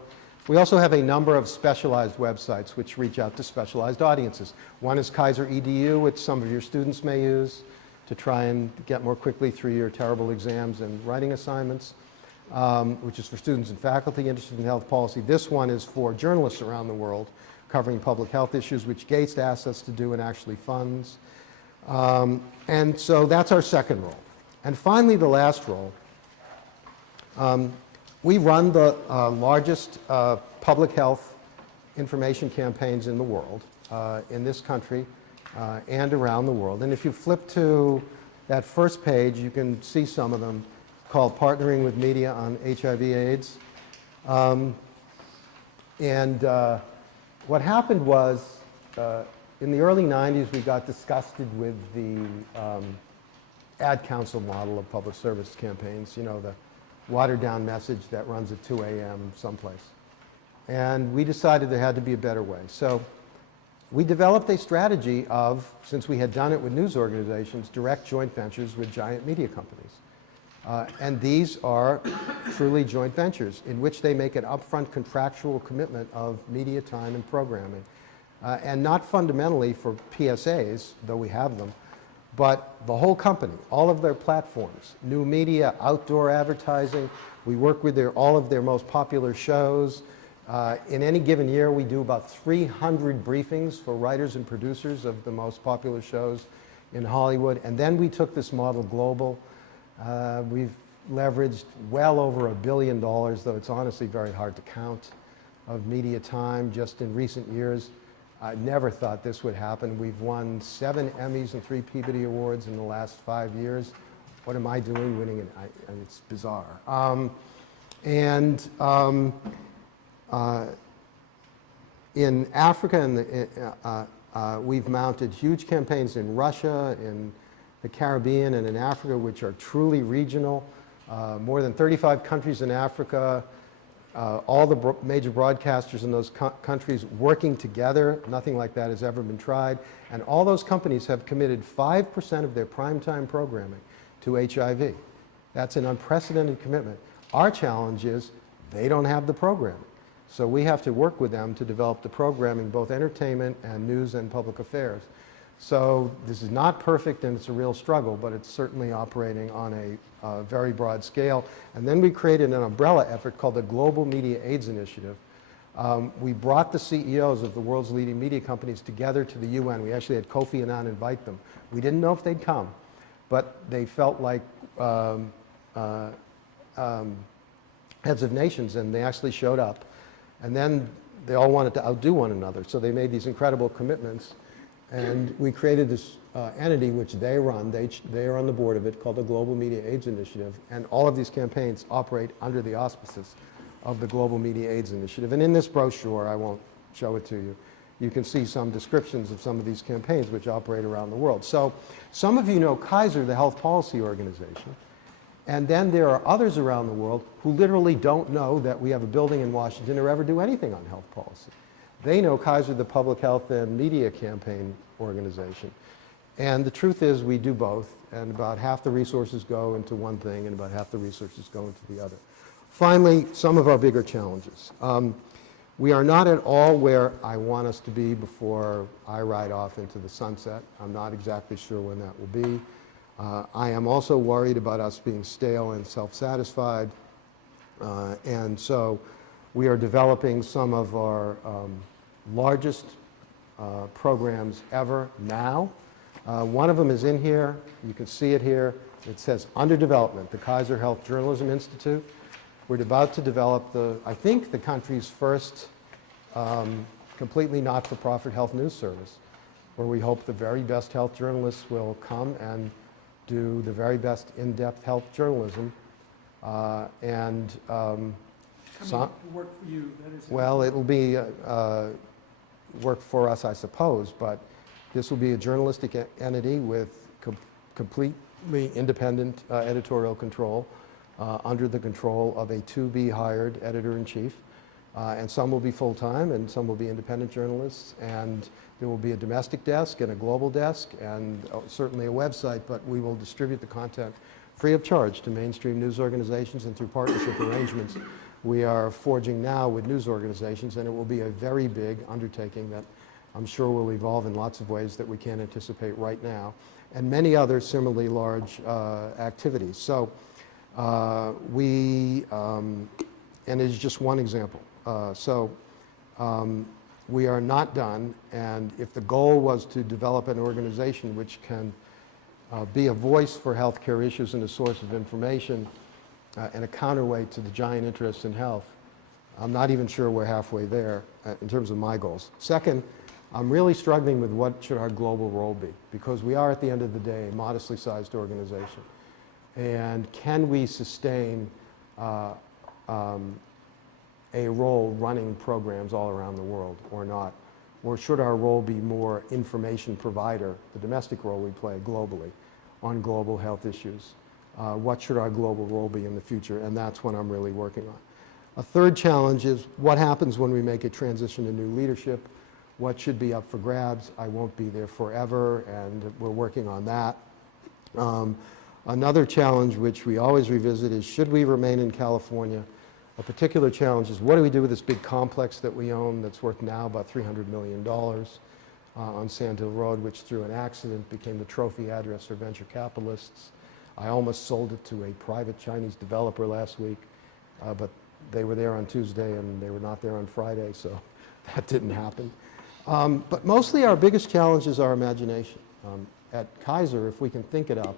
we also have a number of specialized websites which reach out to specialized audiences. One is Kaiser EDU, which some of your students may use to try and get more quickly through your terrible exams and writing assignments, which is for students and faculty interested in health policy. This one is for journalists around the world covering public health issues, which Gates asked us to do and actually funds. And so that's our second role. And finally, the last role. We run the largest public health information campaigns in the world, in this country and around the world. And if you flip to that first page, you can see some of them called Partnering with Media on HIV/AIDS. What happened was, in the early 90s, we got disgusted with the ad council model of public service campaigns, the watered down message that runs at 2 a.m. someplace. And we decided there had to be a better way. So we developed a strategy of, since we had done it with news organizations, direct joint ventures with giant media companies. And these are truly joint ventures in which they make an upfront contractual commitment of media time and programming. And not fundamentally for PSAs, though we have them, but the whole company, all of their platforms, new media, outdoor advertising. We work with all of their most popular shows. In any given year, we do about 300 briefings for writers and producers of the most popular shows in Hollywood. And then we took this model global. We've leveraged well over $1 billion, though it's honestly very hard to count, of media time just in recent years. I never thought this would happen. We've won 7 Emmys and 3 Peabody Awards in the last 5 years. What am I doing winning it? And it's bizarre. In Africa, we've mounted huge campaigns in Russia, in the Caribbean, and in Africa, which are truly regional. More than 35 countries in Africa, all the major broadcasters in those countries working together. Nothing like that has ever been tried. And all those companies have committed 5% of their primetime programming to HIV. That's an unprecedented commitment. Our challenge is they don't have the programming. So we have to work with them to develop the programming, both entertainment and news and public affairs. So this is not perfect and it's a real struggle, but it's certainly operating on a very broad scale. And then we created an umbrella effort called the Global Media AIDS Initiative. We brought the CEOs of the world's leading media companies together to the UN. We actually had Kofi Annan invite them. We didn't know if they'd come, but they felt like heads of nations, and they actually showed up. And then they all wanted to outdo one another, so they made these incredible commitments And we created this entity which they run. They are on the board of it, called the Global Media AIDS Initiative. And all of these campaigns operate under the auspices of the Global Media AIDS Initiative. And in this brochure, I won't show it to you, you can see some descriptions of some of these campaigns which operate around the world. So some of you know Kaiser, the health policy organization. And then there are others around the world who literally don't know that we have a building in Washington or ever do anything on health policy. They know Kaiser, the public health and media campaign organization. And the truth is we do both, and about half the resources go into one thing and about half the resources go into the other. Finally, some of our bigger challenges. We are not at all where I want us to be before I ride off into the sunset. I'm not exactly sure when that will be. I am also worried about us being stale and self-satisfied. And so we are developing some of our largest programs ever now. One of them is in here. You can see it here. It says under development, the Kaiser Health Journalism Institute. We're about to develop I think the country's first completely not-for-profit health news service, where we hope the very best health journalists will come and do the very best in-depth health journalism. Coming to work for you, that is. Well, it'll be work for us, I suppose, but this will be a journalistic entity with completely independent editorial control, under the control of a to-be-hired editor-in-chief. And some will be full-time and some will be independent journalists. And there will be a domestic desk and a global desk and certainly a website, but we will distribute the content free of charge to mainstream news organizations and through partnership arrangements we are forging now with news organizations. And it will be a very big undertaking that I'm sure will evolve in lots of ways that we can't anticipate right now, and many other similarly large activities. So and it's just one example. We are not done, and if the goal was to develop an organization which can be a voice for healthcare issues and a source of information and a counterweight to the giant interests in health, I'm not even sure we're halfway there in terms of my goals. Second, I'm really struggling with what should our global role be, because we are at the end of the day a modestly sized organization. And can we sustain a role running programs all around the world or not? Or should our role be more information provider, the domestic role we play globally on global health issues? What should our global role be in the future? And that's what I'm really working on. A third challenge is what happens when we make a transition to new leadership? What should be up for grabs? I won't be there forever, and we're working on that. Another challenge which we always revisit is, should we remain in California? A particular challenge is, what do we do with this big complex that we own that's worth now about $300 million on Sand Hill Road, which through an accident became the trophy address for venture capitalists. I almost sold it to a private Chinese developer last week, but they were there on Tuesday and they were not there on Friday, so that didn't happen. But mostly our biggest challenge is our imagination. At Kaiser, if we can think it up,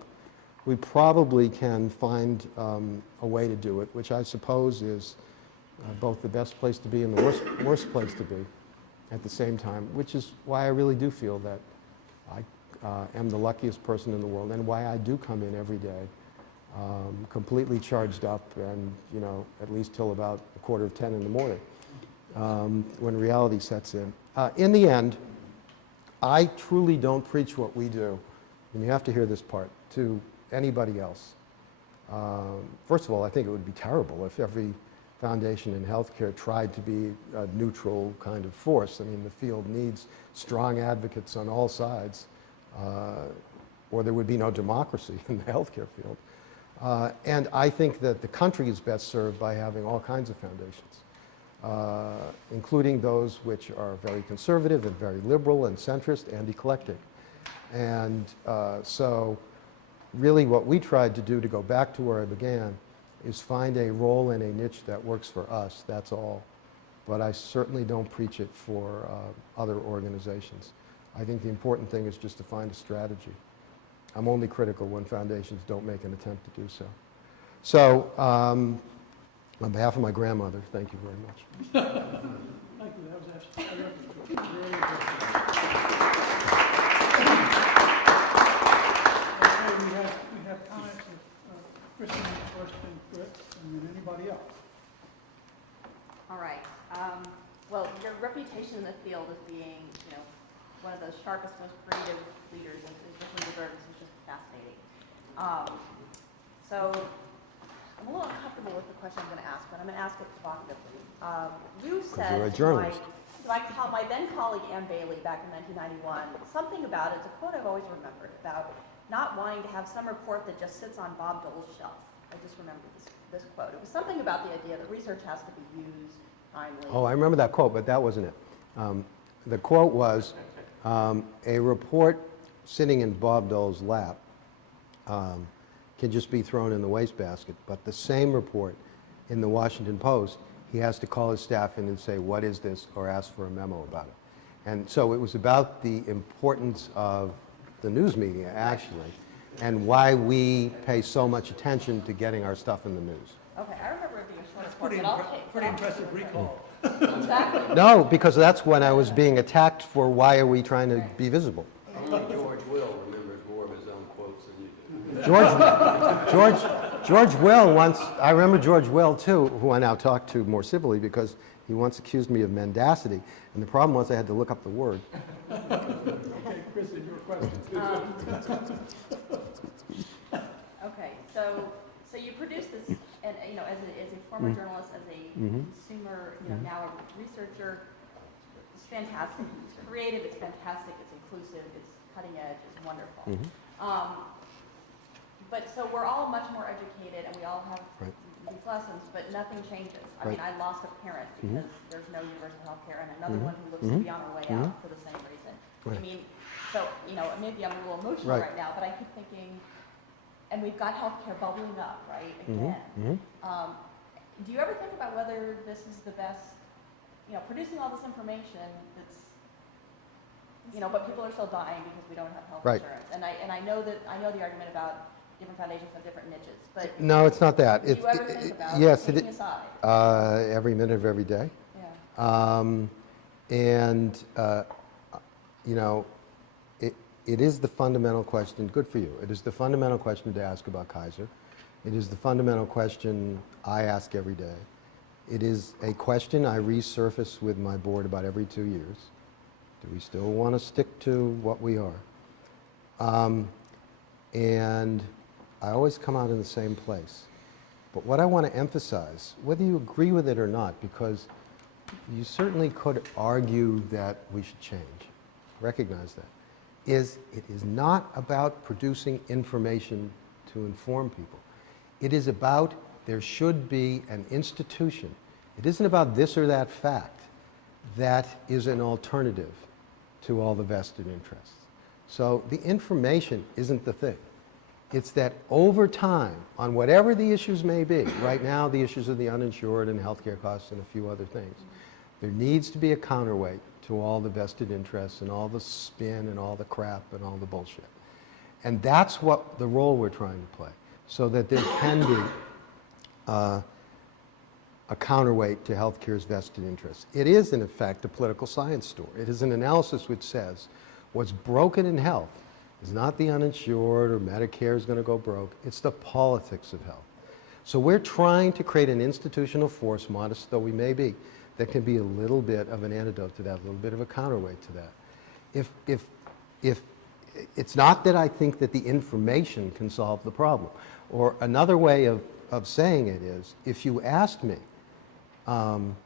we probably can find a way to do it, which I suppose is both the best place to be and the worst place to be at the same time, which is why I really do feel that I am the luckiest person in the world, and why I do come in every day completely charged up, and at least till about 9:45 in the morning when reality sets in. In the end, I truly don't preach what we do, and you have to hear this part, to anybody else. First of all, I think it would be terrible if every foundation in healthcare tried to be a neutral kind of force. I mean, the field needs strong advocates on all sides, or there would be no democracy in the healthcare field. And I think that the country is best served by having all kinds of foundations, including those which are very conservative and very liberal and centrist and eclectic. And so really what we tried to do, to go back to where I began, is find a role and a niche that works for us, that's all. But I certainly don't preach it for other organizations. I think the important thing is just to find a strategy. I'm only critical when foundations don't make an attempt to do so. So, on behalf of my grandmother, thank you very much. Thank you, that was absolutely very good. Well, your reputation in the field as being, you know, one of the sharpest, most creative leaders is just deserves. It's just fascinating. So I'm a little uncomfortable with the question I'm going to ask, but I'm going to ask it provocatively. You said you're a to journalist. my then colleague Ann Bailey back in 1991 something about it. It's a quote I've always remembered about not wanting to have some report that just sits on Bob Dole's shelf. I just remember this quote. It was something about the idea that research has to be used timely. Oh, I remember that quote, but that wasn't it. The quote was, a report sitting in Bob Dole's lap can just be thrown in the wastebasket, but the same report in the Washington Post, he has to call his staff in and say, what is this, or ask for a memo about it. And so it was about the importance of the news media, actually, and why we pay so much attention to getting our stuff in the news. Okay, I remember it being a short report, but I'll take Pretty impressive recall. Exactly. No, because that's when I was being attacked for why are we trying to be visible. Only George Will remembers more of his own quotes than you do. George Will once, I remember George Will too, who I now talk to more civilly because he once accused me of mendacity, and the problem was I had to look up the word. Okay, Kristen, your question. Okay, so you produced this, and you know, as a former journalist, as a consumer, you know, now a researcher. It's fantastic. It's creative. It's fantastic. It's inclusive. It's cutting edge. It's wonderful. But so we're all much more educated, and we all have these lessons, but nothing changes. I mean, I lost a parent because there's no universal health care, and another one who looks to be on her way out for the same reason. I mean, so, you know, maybe I'm a little emotional right now, but I keep thinking, and we've got healthcare bubbling up, right, again. Do you ever think about whether this is the best, you know, producing all this information that's, you know, but people are still dying because we don't have health insurance. And I know the argument about different foundations have different niches, but No, it's not that. do you ever think about yes, taking aside? Every minute of every day. Yeah. You know, it is the fundamental question, good for you, it is the fundamental question to ask about Kaiser. It is the fundamental question I ask every day. It is a question I resurface with my board about every 2 years. Do we still want to stick to what we are? And I always come out in the same place. But what I want to emphasize, whether you agree with it or not, because you certainly could argue that we should change, recognize that, is it is not about producing information to inform people. It is about there should be an institution. It isn't about this or that fact. That is an alternative to all the vested interests. So the information isn't the thing. It's that over time, on whatever the issues may be, right now the issues of the uninsured and healthcare costs and a few other things, there needs to be a counterweight to all the vested interests and all the spin and all the crap and all the bullshit. And that's what the role we're trying to play, so that there can be a counterweight to healthcare's vested interests. It is, in effect, a political science store. It is an analysis which says what's broken in health is not the uninsured or Medicare is going to go broke. It's the politics of health. So we're trying to create an institutional force, modest though we may be, that can be a little bit of an antidote to that, a little bit of a counterweight to that. If it's not that I think that the information can solve the problem. Or another way of saying it is, if you asked me, am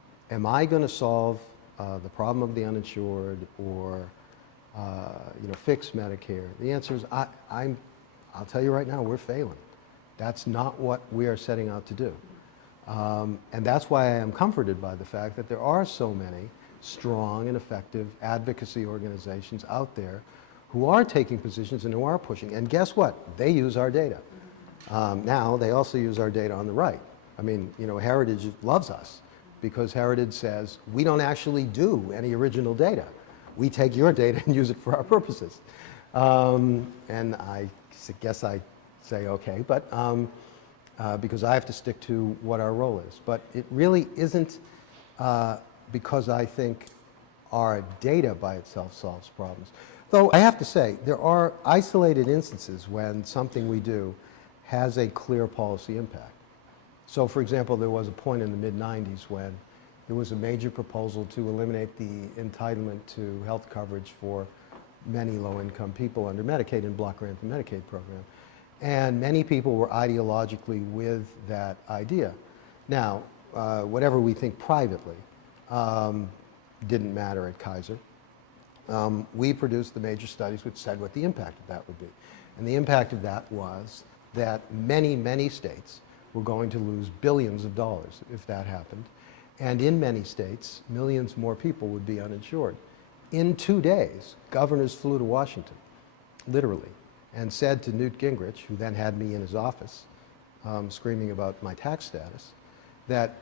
I going to solve the problem of the uninsured or fix Medicare? The answer is, I'll tell you right now, we're failing. That's not what we are setting out to do. And that's why I am comforted by the fact that there are so many strong and effective advocacy organizations out there who are taking positions and who are pushing. And guess what? They use our data. Now, they also use our data on the right. I mean, Heritage loves us because Heritage says, we don't actually do any original data. We take your data and use it for our purposes. And I guess I say, okay, but because I have to stick to what our role is. But it really isn't because I think our data by itself solves problems. Though I have to say, there are isolated instances when something we do has a clear policy impact. So, for example, there was a point in the mid-90s when there was a major proposal to eliminate the entitlement to health coverage for many low-income people under Medicaid and block grant the Medicaid program. And many people were ideologically with that idea. Now, whatever we think privately didn't matter at Kaiser. We produced the major studies which said what the impact of that would be. And the impact of that was that many, many states were going to lose billions of dollars if that happened. And in many states, millions more people would be uninsured. In 2 days, governors flew to Washington, literally, and said to Newt Gingrich, who then had me in his office screaming about my tax status, that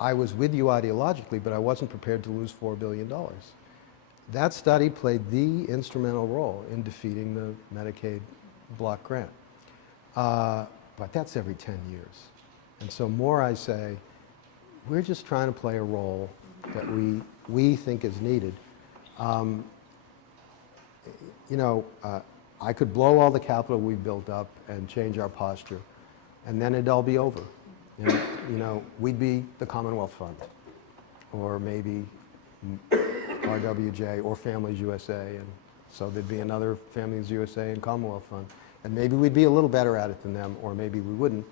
I was with you ideologically, but I wasn't prepared to lose $4 billion. That study played the instrumental role in defeating the Medicaid block grant. But that's every 10 years. And so more I say, we're just trying to play a role that we think is needed. I could blow all the capital we've built up and change our posture, and then it'd all be over. We'd be the Commonwealth Fund, or maybe RWJ, or Families USA, and so there'd be another Families USA and Commonwealth Fund. And maybe we'd be a little better at it than them, or maybe we wouldn't.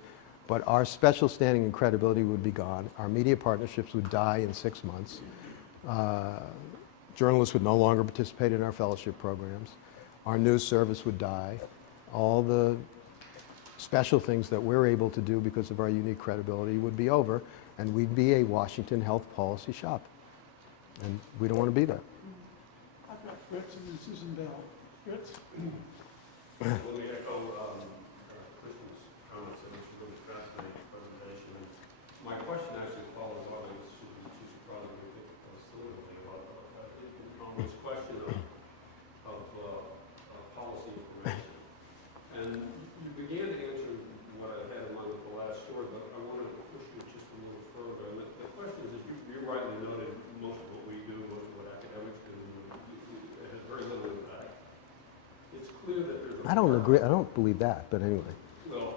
But our special standing and credibility would be gone. Our media partnerships would die in 6 months. Journalists would no longer participate in our fellowship programs. Our news service would die. All the special things that we're able to do because of our unique credibility would be over, and we'd be a Washington health policy shop. And we don't want to be that. I've got Fritz and then Susan Bell. Fritz? Let me echo Kristen's comments. It was a really fascinating presentation. And my question actually follows on, and she surprisingly think solidly about on this question of policy information. And you began to answer what I had in mind with the last story, but I want to push you just a little further. And the question is, you rightly noted most of what we do, most of what academics do, it has very little impact. It's clear that there's I don't agree. I don't believe that, but anyway. Well,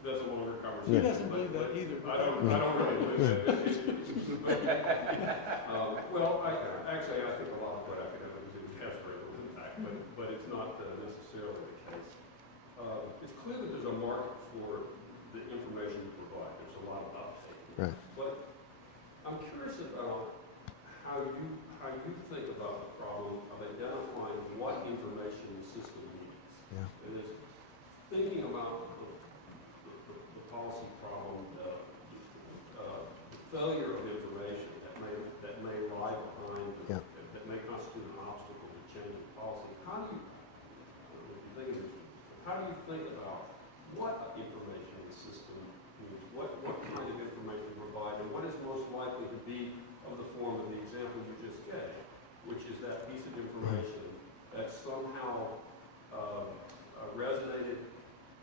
that's a longer conversation. He doesn't believe that either. I don't really believe that. Well, actually, I think a lot of what academics do has very little impact, but it's not necessarily the case. It's clear that there's a market for the information you provide. There's a lot of uptake. Right. But I'm curious about how you think about the problem of identifying what information the system needs. Yeah. And is thinking about the policy problem, the failure of information that may lie behind, Yeah. that may constitute an obstacle to changing policy. How do you think about what information the system needs? What kind of information to provide, and what is most likely to be of the form of the example you just gave, which is that piece of information that somehow resonated,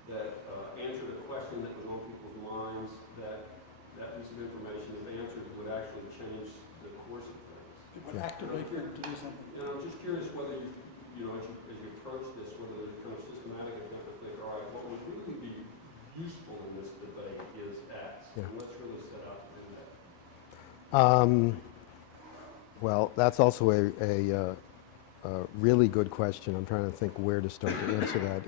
that answered a question that was on people's minds, that piece of information, if answered, would actually change the course of things. It would activate them to do something. And I'm just curious whether as you approach this, whether there's kind of systematic attempt to think, all right, what would really be useful in this debate is X. Yeah. And let's really set out to do that. Well, that's also a really good question. I'm trying to think where to start to answer that.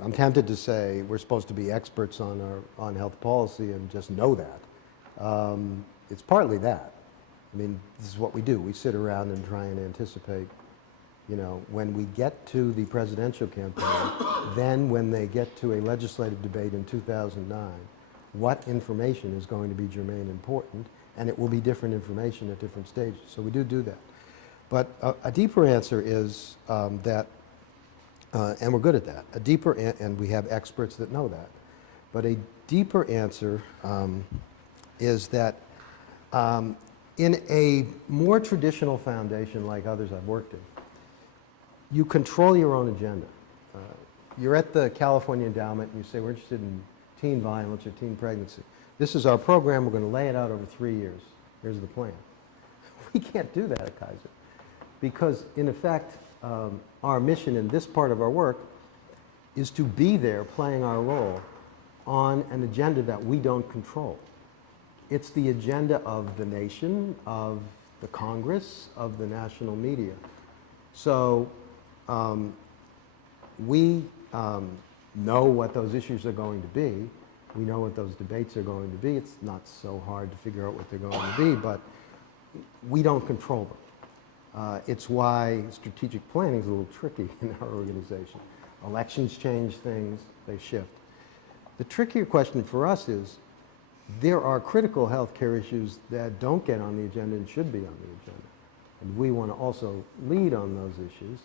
I'm tempted to say we're supposed to be experts on health policy and just know that. It's partly that. This is what we do. We sit around and try and anticipate, when we get to the presidential campaign, then when they get to a legislative debate in 2009, what information is going to be germane important, and it will be different information at different stages. So we do that. But a deeper answer is that, and we're good at that, and we have experts that know that. But a deeper answer is that in a more traditional foundation like others I've worked in, you control your own agenda. You're at the California Endowment and you say, we're interested in teen violence or teen pregnancy. This is our program, we're going to lay it out over 3 years. Here's the plan. We can't do that at Kaiser because, in effect, our mission in this part of our work is to be there playing our role on an agenda that we don't control. It's the agenda of the nation, of the Congress, of the national media. So we know what those issues are going to be. We know what those debates are going to be. It's not so hard to figure out what they're going to be, but we don't control them. It's why strategic planning is a little tricky in our organization. Elections change things, they shift. The trickier question for us is, there are critical healthcare issues that don't get on the agenda and should be on the agenda. And we want to also lead on those issues.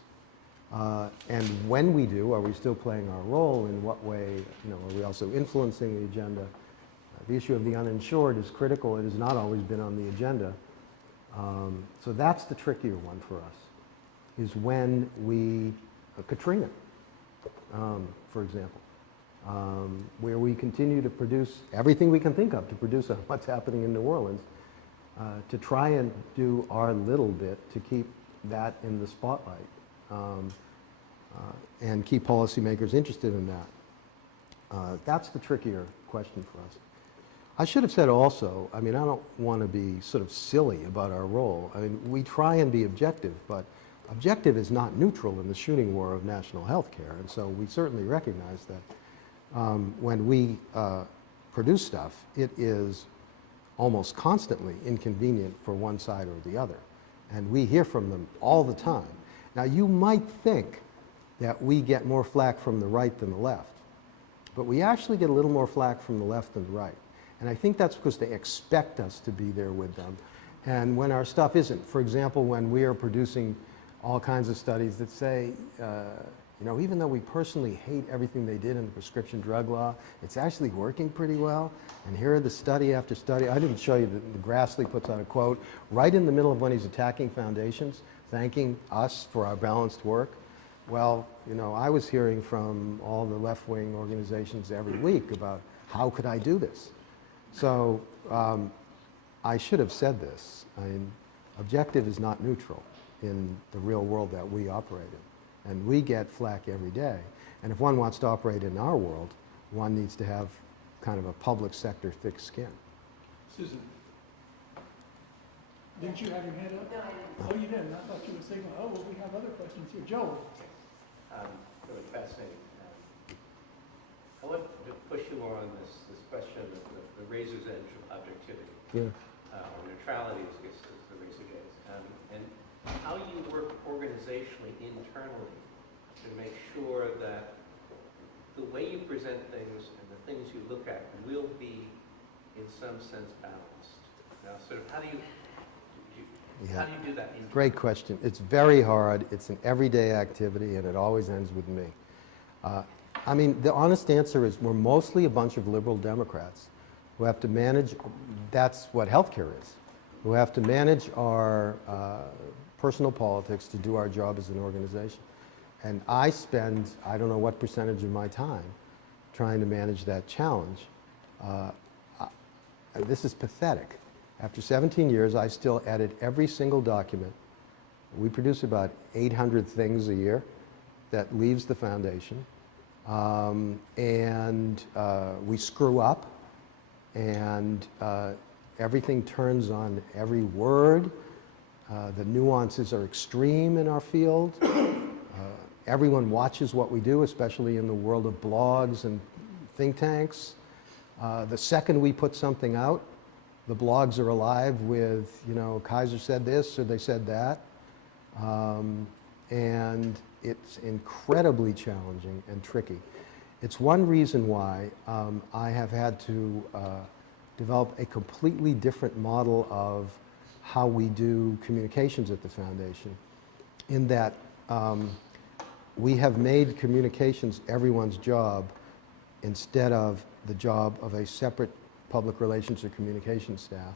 And when we do, are we still playing our role? In what way, are we also influencing the agenda? The issue of the uninsured is critical. It has not always been on the agenda. So that's the trickier one for us, is when we, Katrina, for example, where we continue to produce everything we can think of to produce on what's happening in New Orleans, to try and do our little bit to keep that in the spotlight. And keep policymakers interested in that. That's the trickier question for us. I should have said also, I don't want to be sort of silly about our role. We try and be objective, but objective is not neutral in the shooting war of national health care. And so we certainly recognize that when we produce stuff, it is almost constantly inconvenient for one side or the other. And we hear from them all the time. Now, you might think that we get more flack from the right than the left, but we actually get a little more flack from the left than the right. And I think that's because they expect us to be there with them. And when our stuff isn't, for example, when we are producing all kinds of studies that say, even though we personally hate everything they did in the prescription drug law, it's actually working pretty well. And here are the study after study. I didn't show you that Grassley puts out a quote right in the middle of when he's attacking foundations, thanking us for our balanced work. Well, I was hearing from all the left-wing organizations every week about how could I do this? So I should have said this. Objective is not neutral in the real world that we operate in. And we get flack every day. And if one wants to operate in our world, one needs to have kind of a public sector thick skin. Susan, didn't you have your hand up? No, I didn't. Oh, you didn't? I thought you were signaling. Oh, well, we have other questions here. Joel. Really fascinating. I want to push you more on this question of the razor's edge of objectivity. Yeah. Or neutrality, I guess, is the razor's edge. And how you work organizationally internally to make sure that the way you present things and the things you look at will be, in some sense, balanced. Now, sort of, how do you do that? Great question. It's very hard. It's an everyday activity, and it always ends with me. The honest answer is we're mostly a bunch of liberal Democrats who have to manage, that's what healthcare is, who have to manage our personal politics to do our job as an organization. And I spend, I don't know what percentage of my time trying to manage that challenge. This is pathetic. After 17 years, I still edit every single document. We produce about 800 things a year that leaves the foundation. We screw up, and everything turns on every word. The nuances are extreme in our field. Everyone watches what we do, especially in the world of blogs and think tanks. The second we put something out, the blogs are alive with, Kaiser said this or they said that. And it's incredibly challenging and tricky. It's one reason why I have had to develop a completely different model of how we do communications at the foundation, in that we have made communications everyone's job instead of the job of a separate public relations or communications staff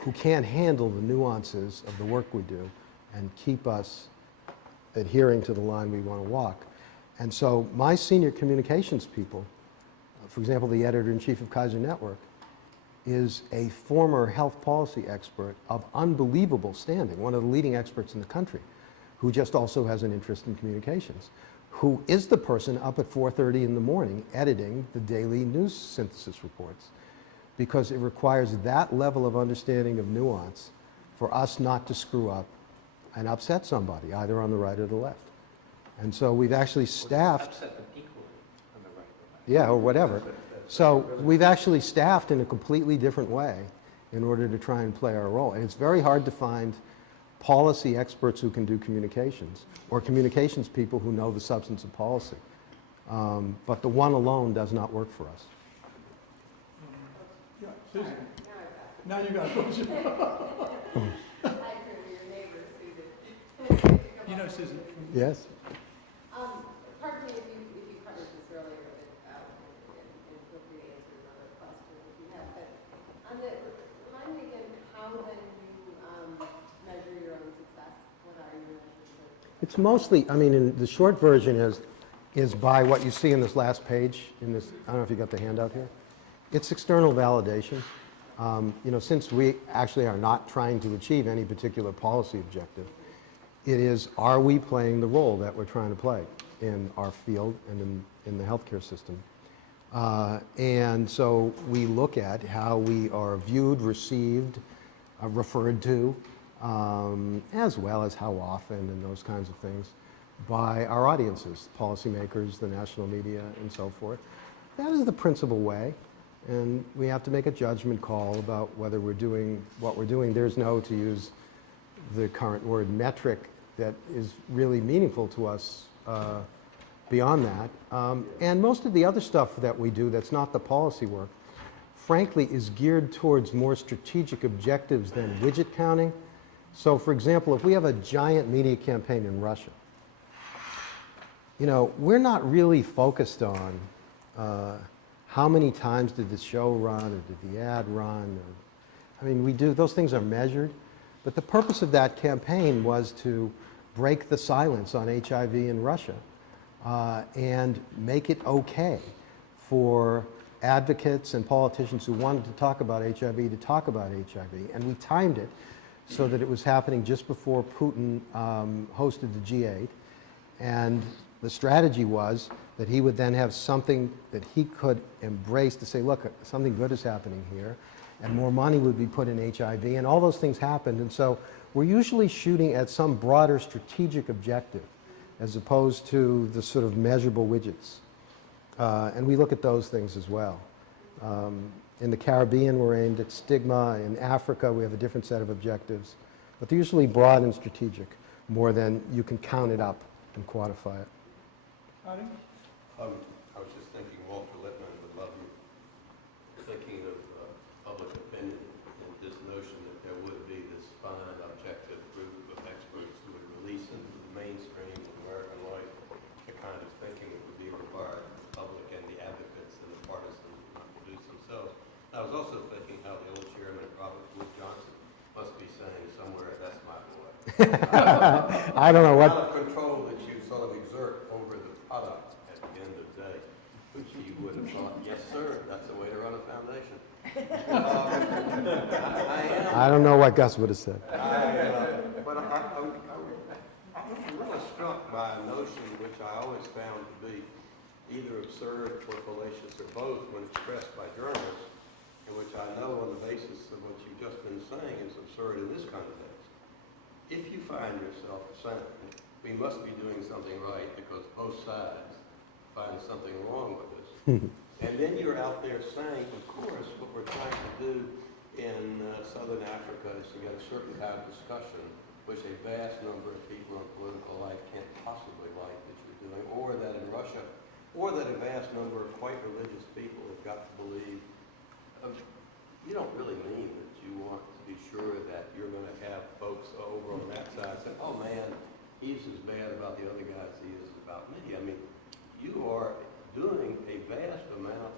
who can't handle the nuances of the work we do and keep us adhering to the line we want to walk. And so my senior communications people, for example, the editor-in-chief of Kaiser Network, is a former health policy expert of unbelievable standing, one of the leading experts in the country, who just also has an interest in communications. who is the person up at 4:30 in the morning editing the daily news synthesis reports, because it requires that level of understanding of nuance for us not to screw up and upset somebody, either on the right or the left. And so we've actually staffed, Upset them equally on the right or left. yeah, or whatever. So we've actually staffed in a completely different way in order to try and play our role. And it's very hard to find policy experts who can do communications, or communications people who know the substance of policy. But the one alone does not work for us. Yeah, Susan. Now you got it. You know Susan. Yes? Pardon me if you covered this earlier, and feel free to answer another question if you have, but remind me again, how then you measure your own success? What are your measures? It's mostly, I mean, in the short version is by what you see in this last page, in this, I don't know if you got the handout here. It's external validation. You know, since we actually are not trying to achieve any particular policy objective, it is, are we playing the role that we're trying to play in our field and in the healthcare system? And so we look at how we are viewed, received, referred to, as well as how often and those kinds of things by our audiences, policymakers, the national media, and so forth. That is the principal way. And we have to make a judgment call about whether we're doing what we're doing. There's no, to use the current word, metric that is really meaningful to us beyond that. And most of the other stuff that we do that's not the policy work, frankly, is geared towards more strategic objectives than widget counting. So, for example, if we have a giant media campaign in Russia, you know, we're not really focused on how many times did the show run, or did the ad run? I mean, we do, those things are measured, but the purpose of that campaign was to break the silence on HIV in Russia and make it okay for advocates and politicians who wanted to talk about HIV to talk about HIV. And we timed it so that it was happening just before Putin hosted the G8. And the strategy was that he would then have something that he could embrace to say, look, something good is happening here, and more money would be put in HIV, and all those things happened. And so we're usually shooting at some broader strategic objective as opposed to the sort of measurable widgets. And we look at those things as well. In the Caribbean, we're aimed at stigma. In Africa, we have a different set of objectives. But they're usually broad and strategic, more than you can count it up and quantify it. I was just thinking Walter Lippmann would love you. Thinking of public opinion and this notion that there would be this fine, objective group of experts who would release into the mainstream of American life the kind of thinking that would be required of the public and the advocates and the partisans who might produce themselves. I was also thinking how the old chairman, Robert Wood Johnson, must be saying somewhere, that's my boy. I don't know what. The amount of control that you sort of exert over the product at the end of the day, which you would have thought, yes, sir, that's the way to run a foundation. I don't know what Gus would have said. But I was really struck by a notion which I always found to be either absurd or fallacious or both when expressed by journalists, and which I know on the basis of what you've just been saying is absurd in this context. If you find yourself saying, we must be doing something right because both sides find something wrong with us, and then you're out there saying, of course, what we're trying to do in Southern Africa is to get a certain kind of discussion, which a vast number of people in political life can't possibly like that you're doing, or that in Russia, or that a vast number of quite religious people have got to believe. You don't really mean that you want to be sure that you're going to have folks over on that side saying, oh man, he's as bad about the other guys as he is about me. I mean, you are doing a vast amount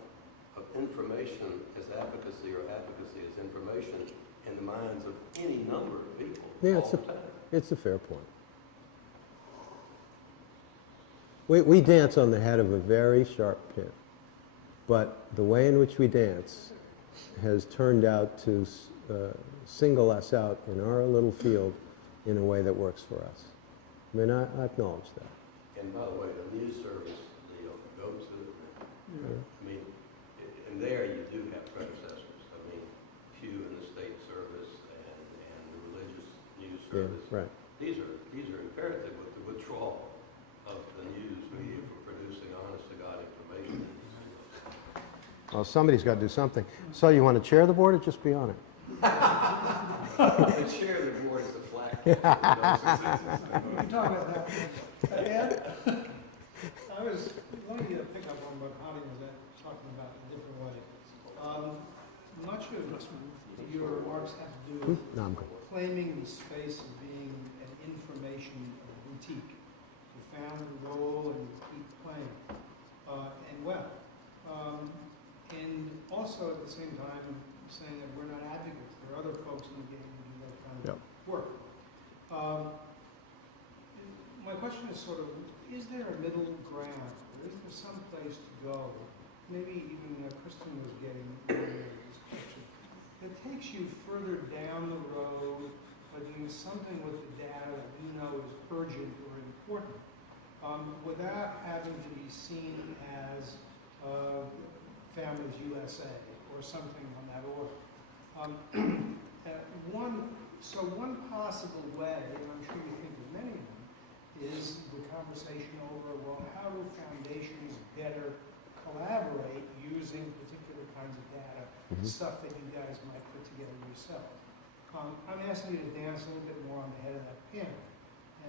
of information as advocacy, or advocacy as information in the minds of any number of people. Yeah, it's a fair point. We dance on the head of a very sharp pin, but the way in which we dance has turned out to single us out in our little field in a way that works for us. I mean, I acknowledge that. And by the way, the news service, Leo, go to it. I mean, and there you do have predecessors. I mean, Pew and the State Service and the religious news service. Right. These are imperative with the withdrawal of the news media for producing honest-to-God information. Well, somebody's got to do something. So you want to chair the board or just be on it? The chair of the board is the flag. We can talk about that. Ed, I was, let me pick up on what Holly was talking about in a different way. Much of your remarks have to do with No, I'm good. claiming the space of being an information boutique. You found the role and you keep playing. And well. And also at the same time saying that we're not advocates. There are other folks in the game who do that kind of work. My question is sort of, is there a middle ground? Or is there some place to go? Maybe even Kristen was getting this question. That takes you further down the road by doing something with the data that you know is urgent or important, without having to be seen as Families USA or something on that order. One possible way, and I'm sure you think of many of them, is the conversation over, well, how do foundations better collaborate using particular kinds of data, stuff that you guys might put together yourself. I'm asking you to dance a little bit more on the head of that pin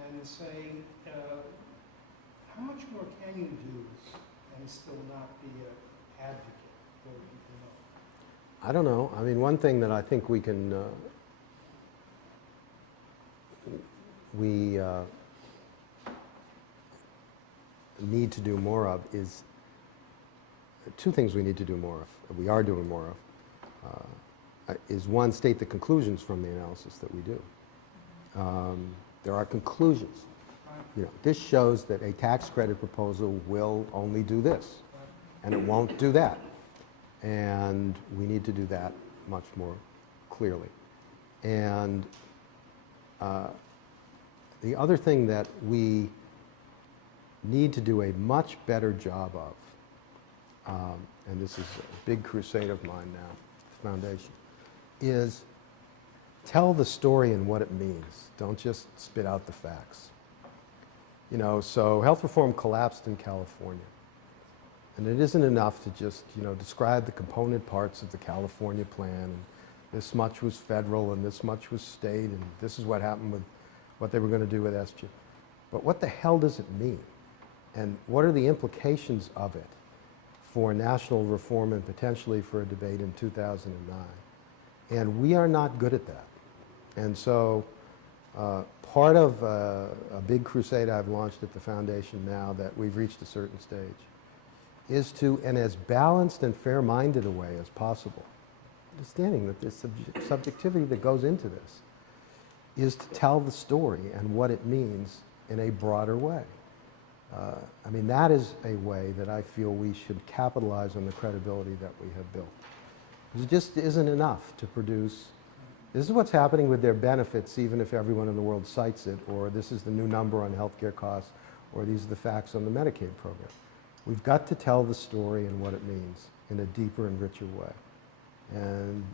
and say, how much more can you do and still not be an advocate for people know? I don't know. I mean, one thing that I think we can, need to do more of is two things we need to do more of, we are doing more of, is one, state the conclusions from the analysis that we do. There are conclusions. You know, this shows that a tax credit proposal will only do this, and it won't do that. And we need to do that much more clearly. And the other thing that we need to do a much better job of, and this is a big crusade of mine now, the foundation, is tell the story and what it means. Don't just spit out the facts. You know, so health reform collapsed in California. And it isn't enough to just, you know, describe the component parts of the California plan, and this much was federal and this much was state, and this is what happened with what they were going to do with SCHIP. But what the hell does it mean? And what are the implications of it for national reform and potentially for a debate in 2009? And we are not good at that. And so part of a big crusade I've launched at the foundation now that we've reached a certain stage is to, in as balanced and fair-minded a way as possible, understanding that there's subjectivity that goes into this, is to tell the story and what it means in a broader way. I mean, that is a way that I feel we should capitalize on the credibility that we have built. It just isn't enough to produce, this is what's happening with their benefits, even if everyone in the world cites it, or this is the new number on healthcare costs, or these are the facts on the Medicaid program. We've got to tell the story and what it means in a deeper and richer way. And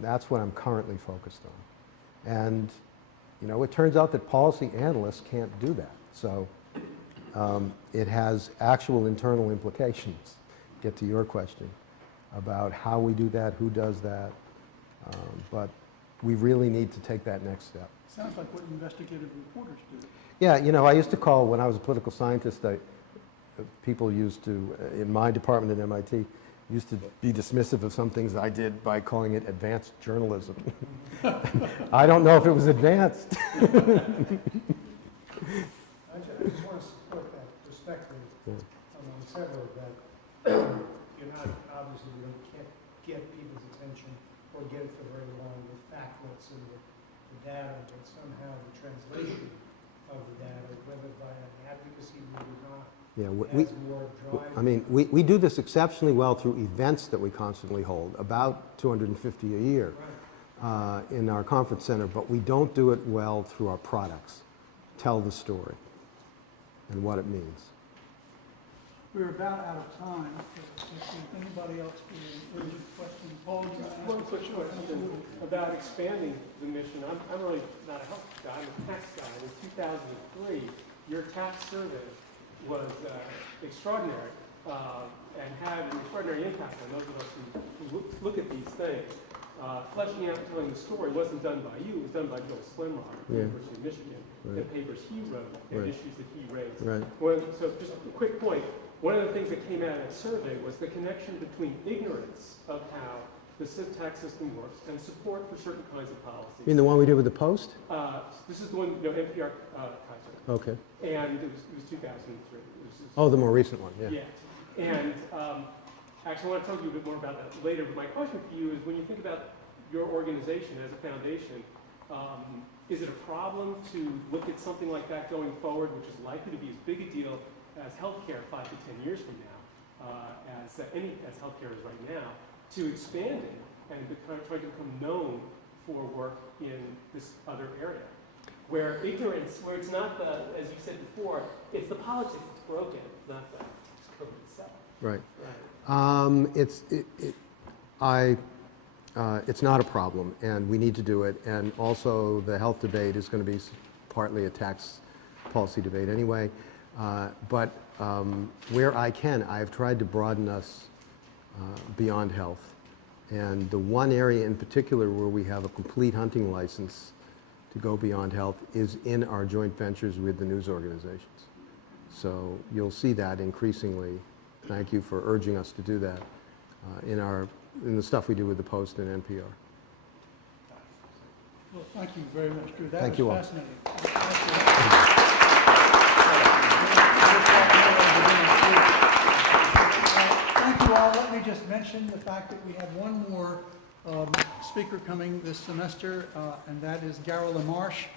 that's what I'm currently focused on. And, you know, it turns out that policy analysts can't do that. So it has actual internal implications, get to your question, about how we do that, who does that. But we really need to take that next step. Sounds like what investigative reporters do. Yeah, you know, I used to call, when I was a political scientist, people used to, in my department at MIT, used to be dismissive of some things I did by calling it advanced journalism. I don't know if it was advanced. I just want to support that perspective among several, that you're not, obviously, you can't get people's attention or get it for very long with factlets and the data, but somehow the translation of the data, whether by an advocacy route or not, Yeah, has more drive. I mean, we do this exceptionally well through events that we constantly hold, about 250 a year in our conference center, but we don't do it well through our products. Tell the story. and what it means. We're about out of time. If anybody else has any questions, Paul, you want to ask One a quick question about expanding the mission. I'm really not a health guy, I'm a tax guy. And in 2003, your tax survey was extraordinary and had an extraordinary impact on those of us who look at these things. Fleshing out and telling the story wasn't done by you, it was done by Joel Slimrod at the University of Michigan. The papers he wrote and issues that he raised. So just a quick point. One of the things that came out of that survey was the connection between ignorance of how the tax system works and support for certain kinds of policies. You mean the one we did with the Post? This is the one, NPR Kaiser. Okay. And it was 2003. Oh, the more recent one, yeah. Yeah. And actually, I want to talk to you a bit more about that later, but my question for you is when you think about your organization as a foundation, is it a problem to look at something like that going forward, which is likely to be as big a deal as healthcare 5 to 10 years from now, as healthcare is right now, to expanding and trying to become known for work in this other area, where ignorance, where it's not the, as you said before, it's the politics that's broken, not the code itself. Right. It's not a problem, and we need to do it. And also, the health debate is going to be partly a tax policy debate anyway. But where I can, I've tried to broaden us beyond health. And the one area in particular where we have a complete hunting license to go beyond health is in our joint ventures with the news organizations. So you'll see that increasingly. Thank you for urging us to do that in the stuff we do with the Post and NPR. Well, thank you very much, Drew. That Thank was you all. fascinating. Thank you all. Let me just mention the fact that we have one more speaker coming this semester, and that is Gary LaMarche.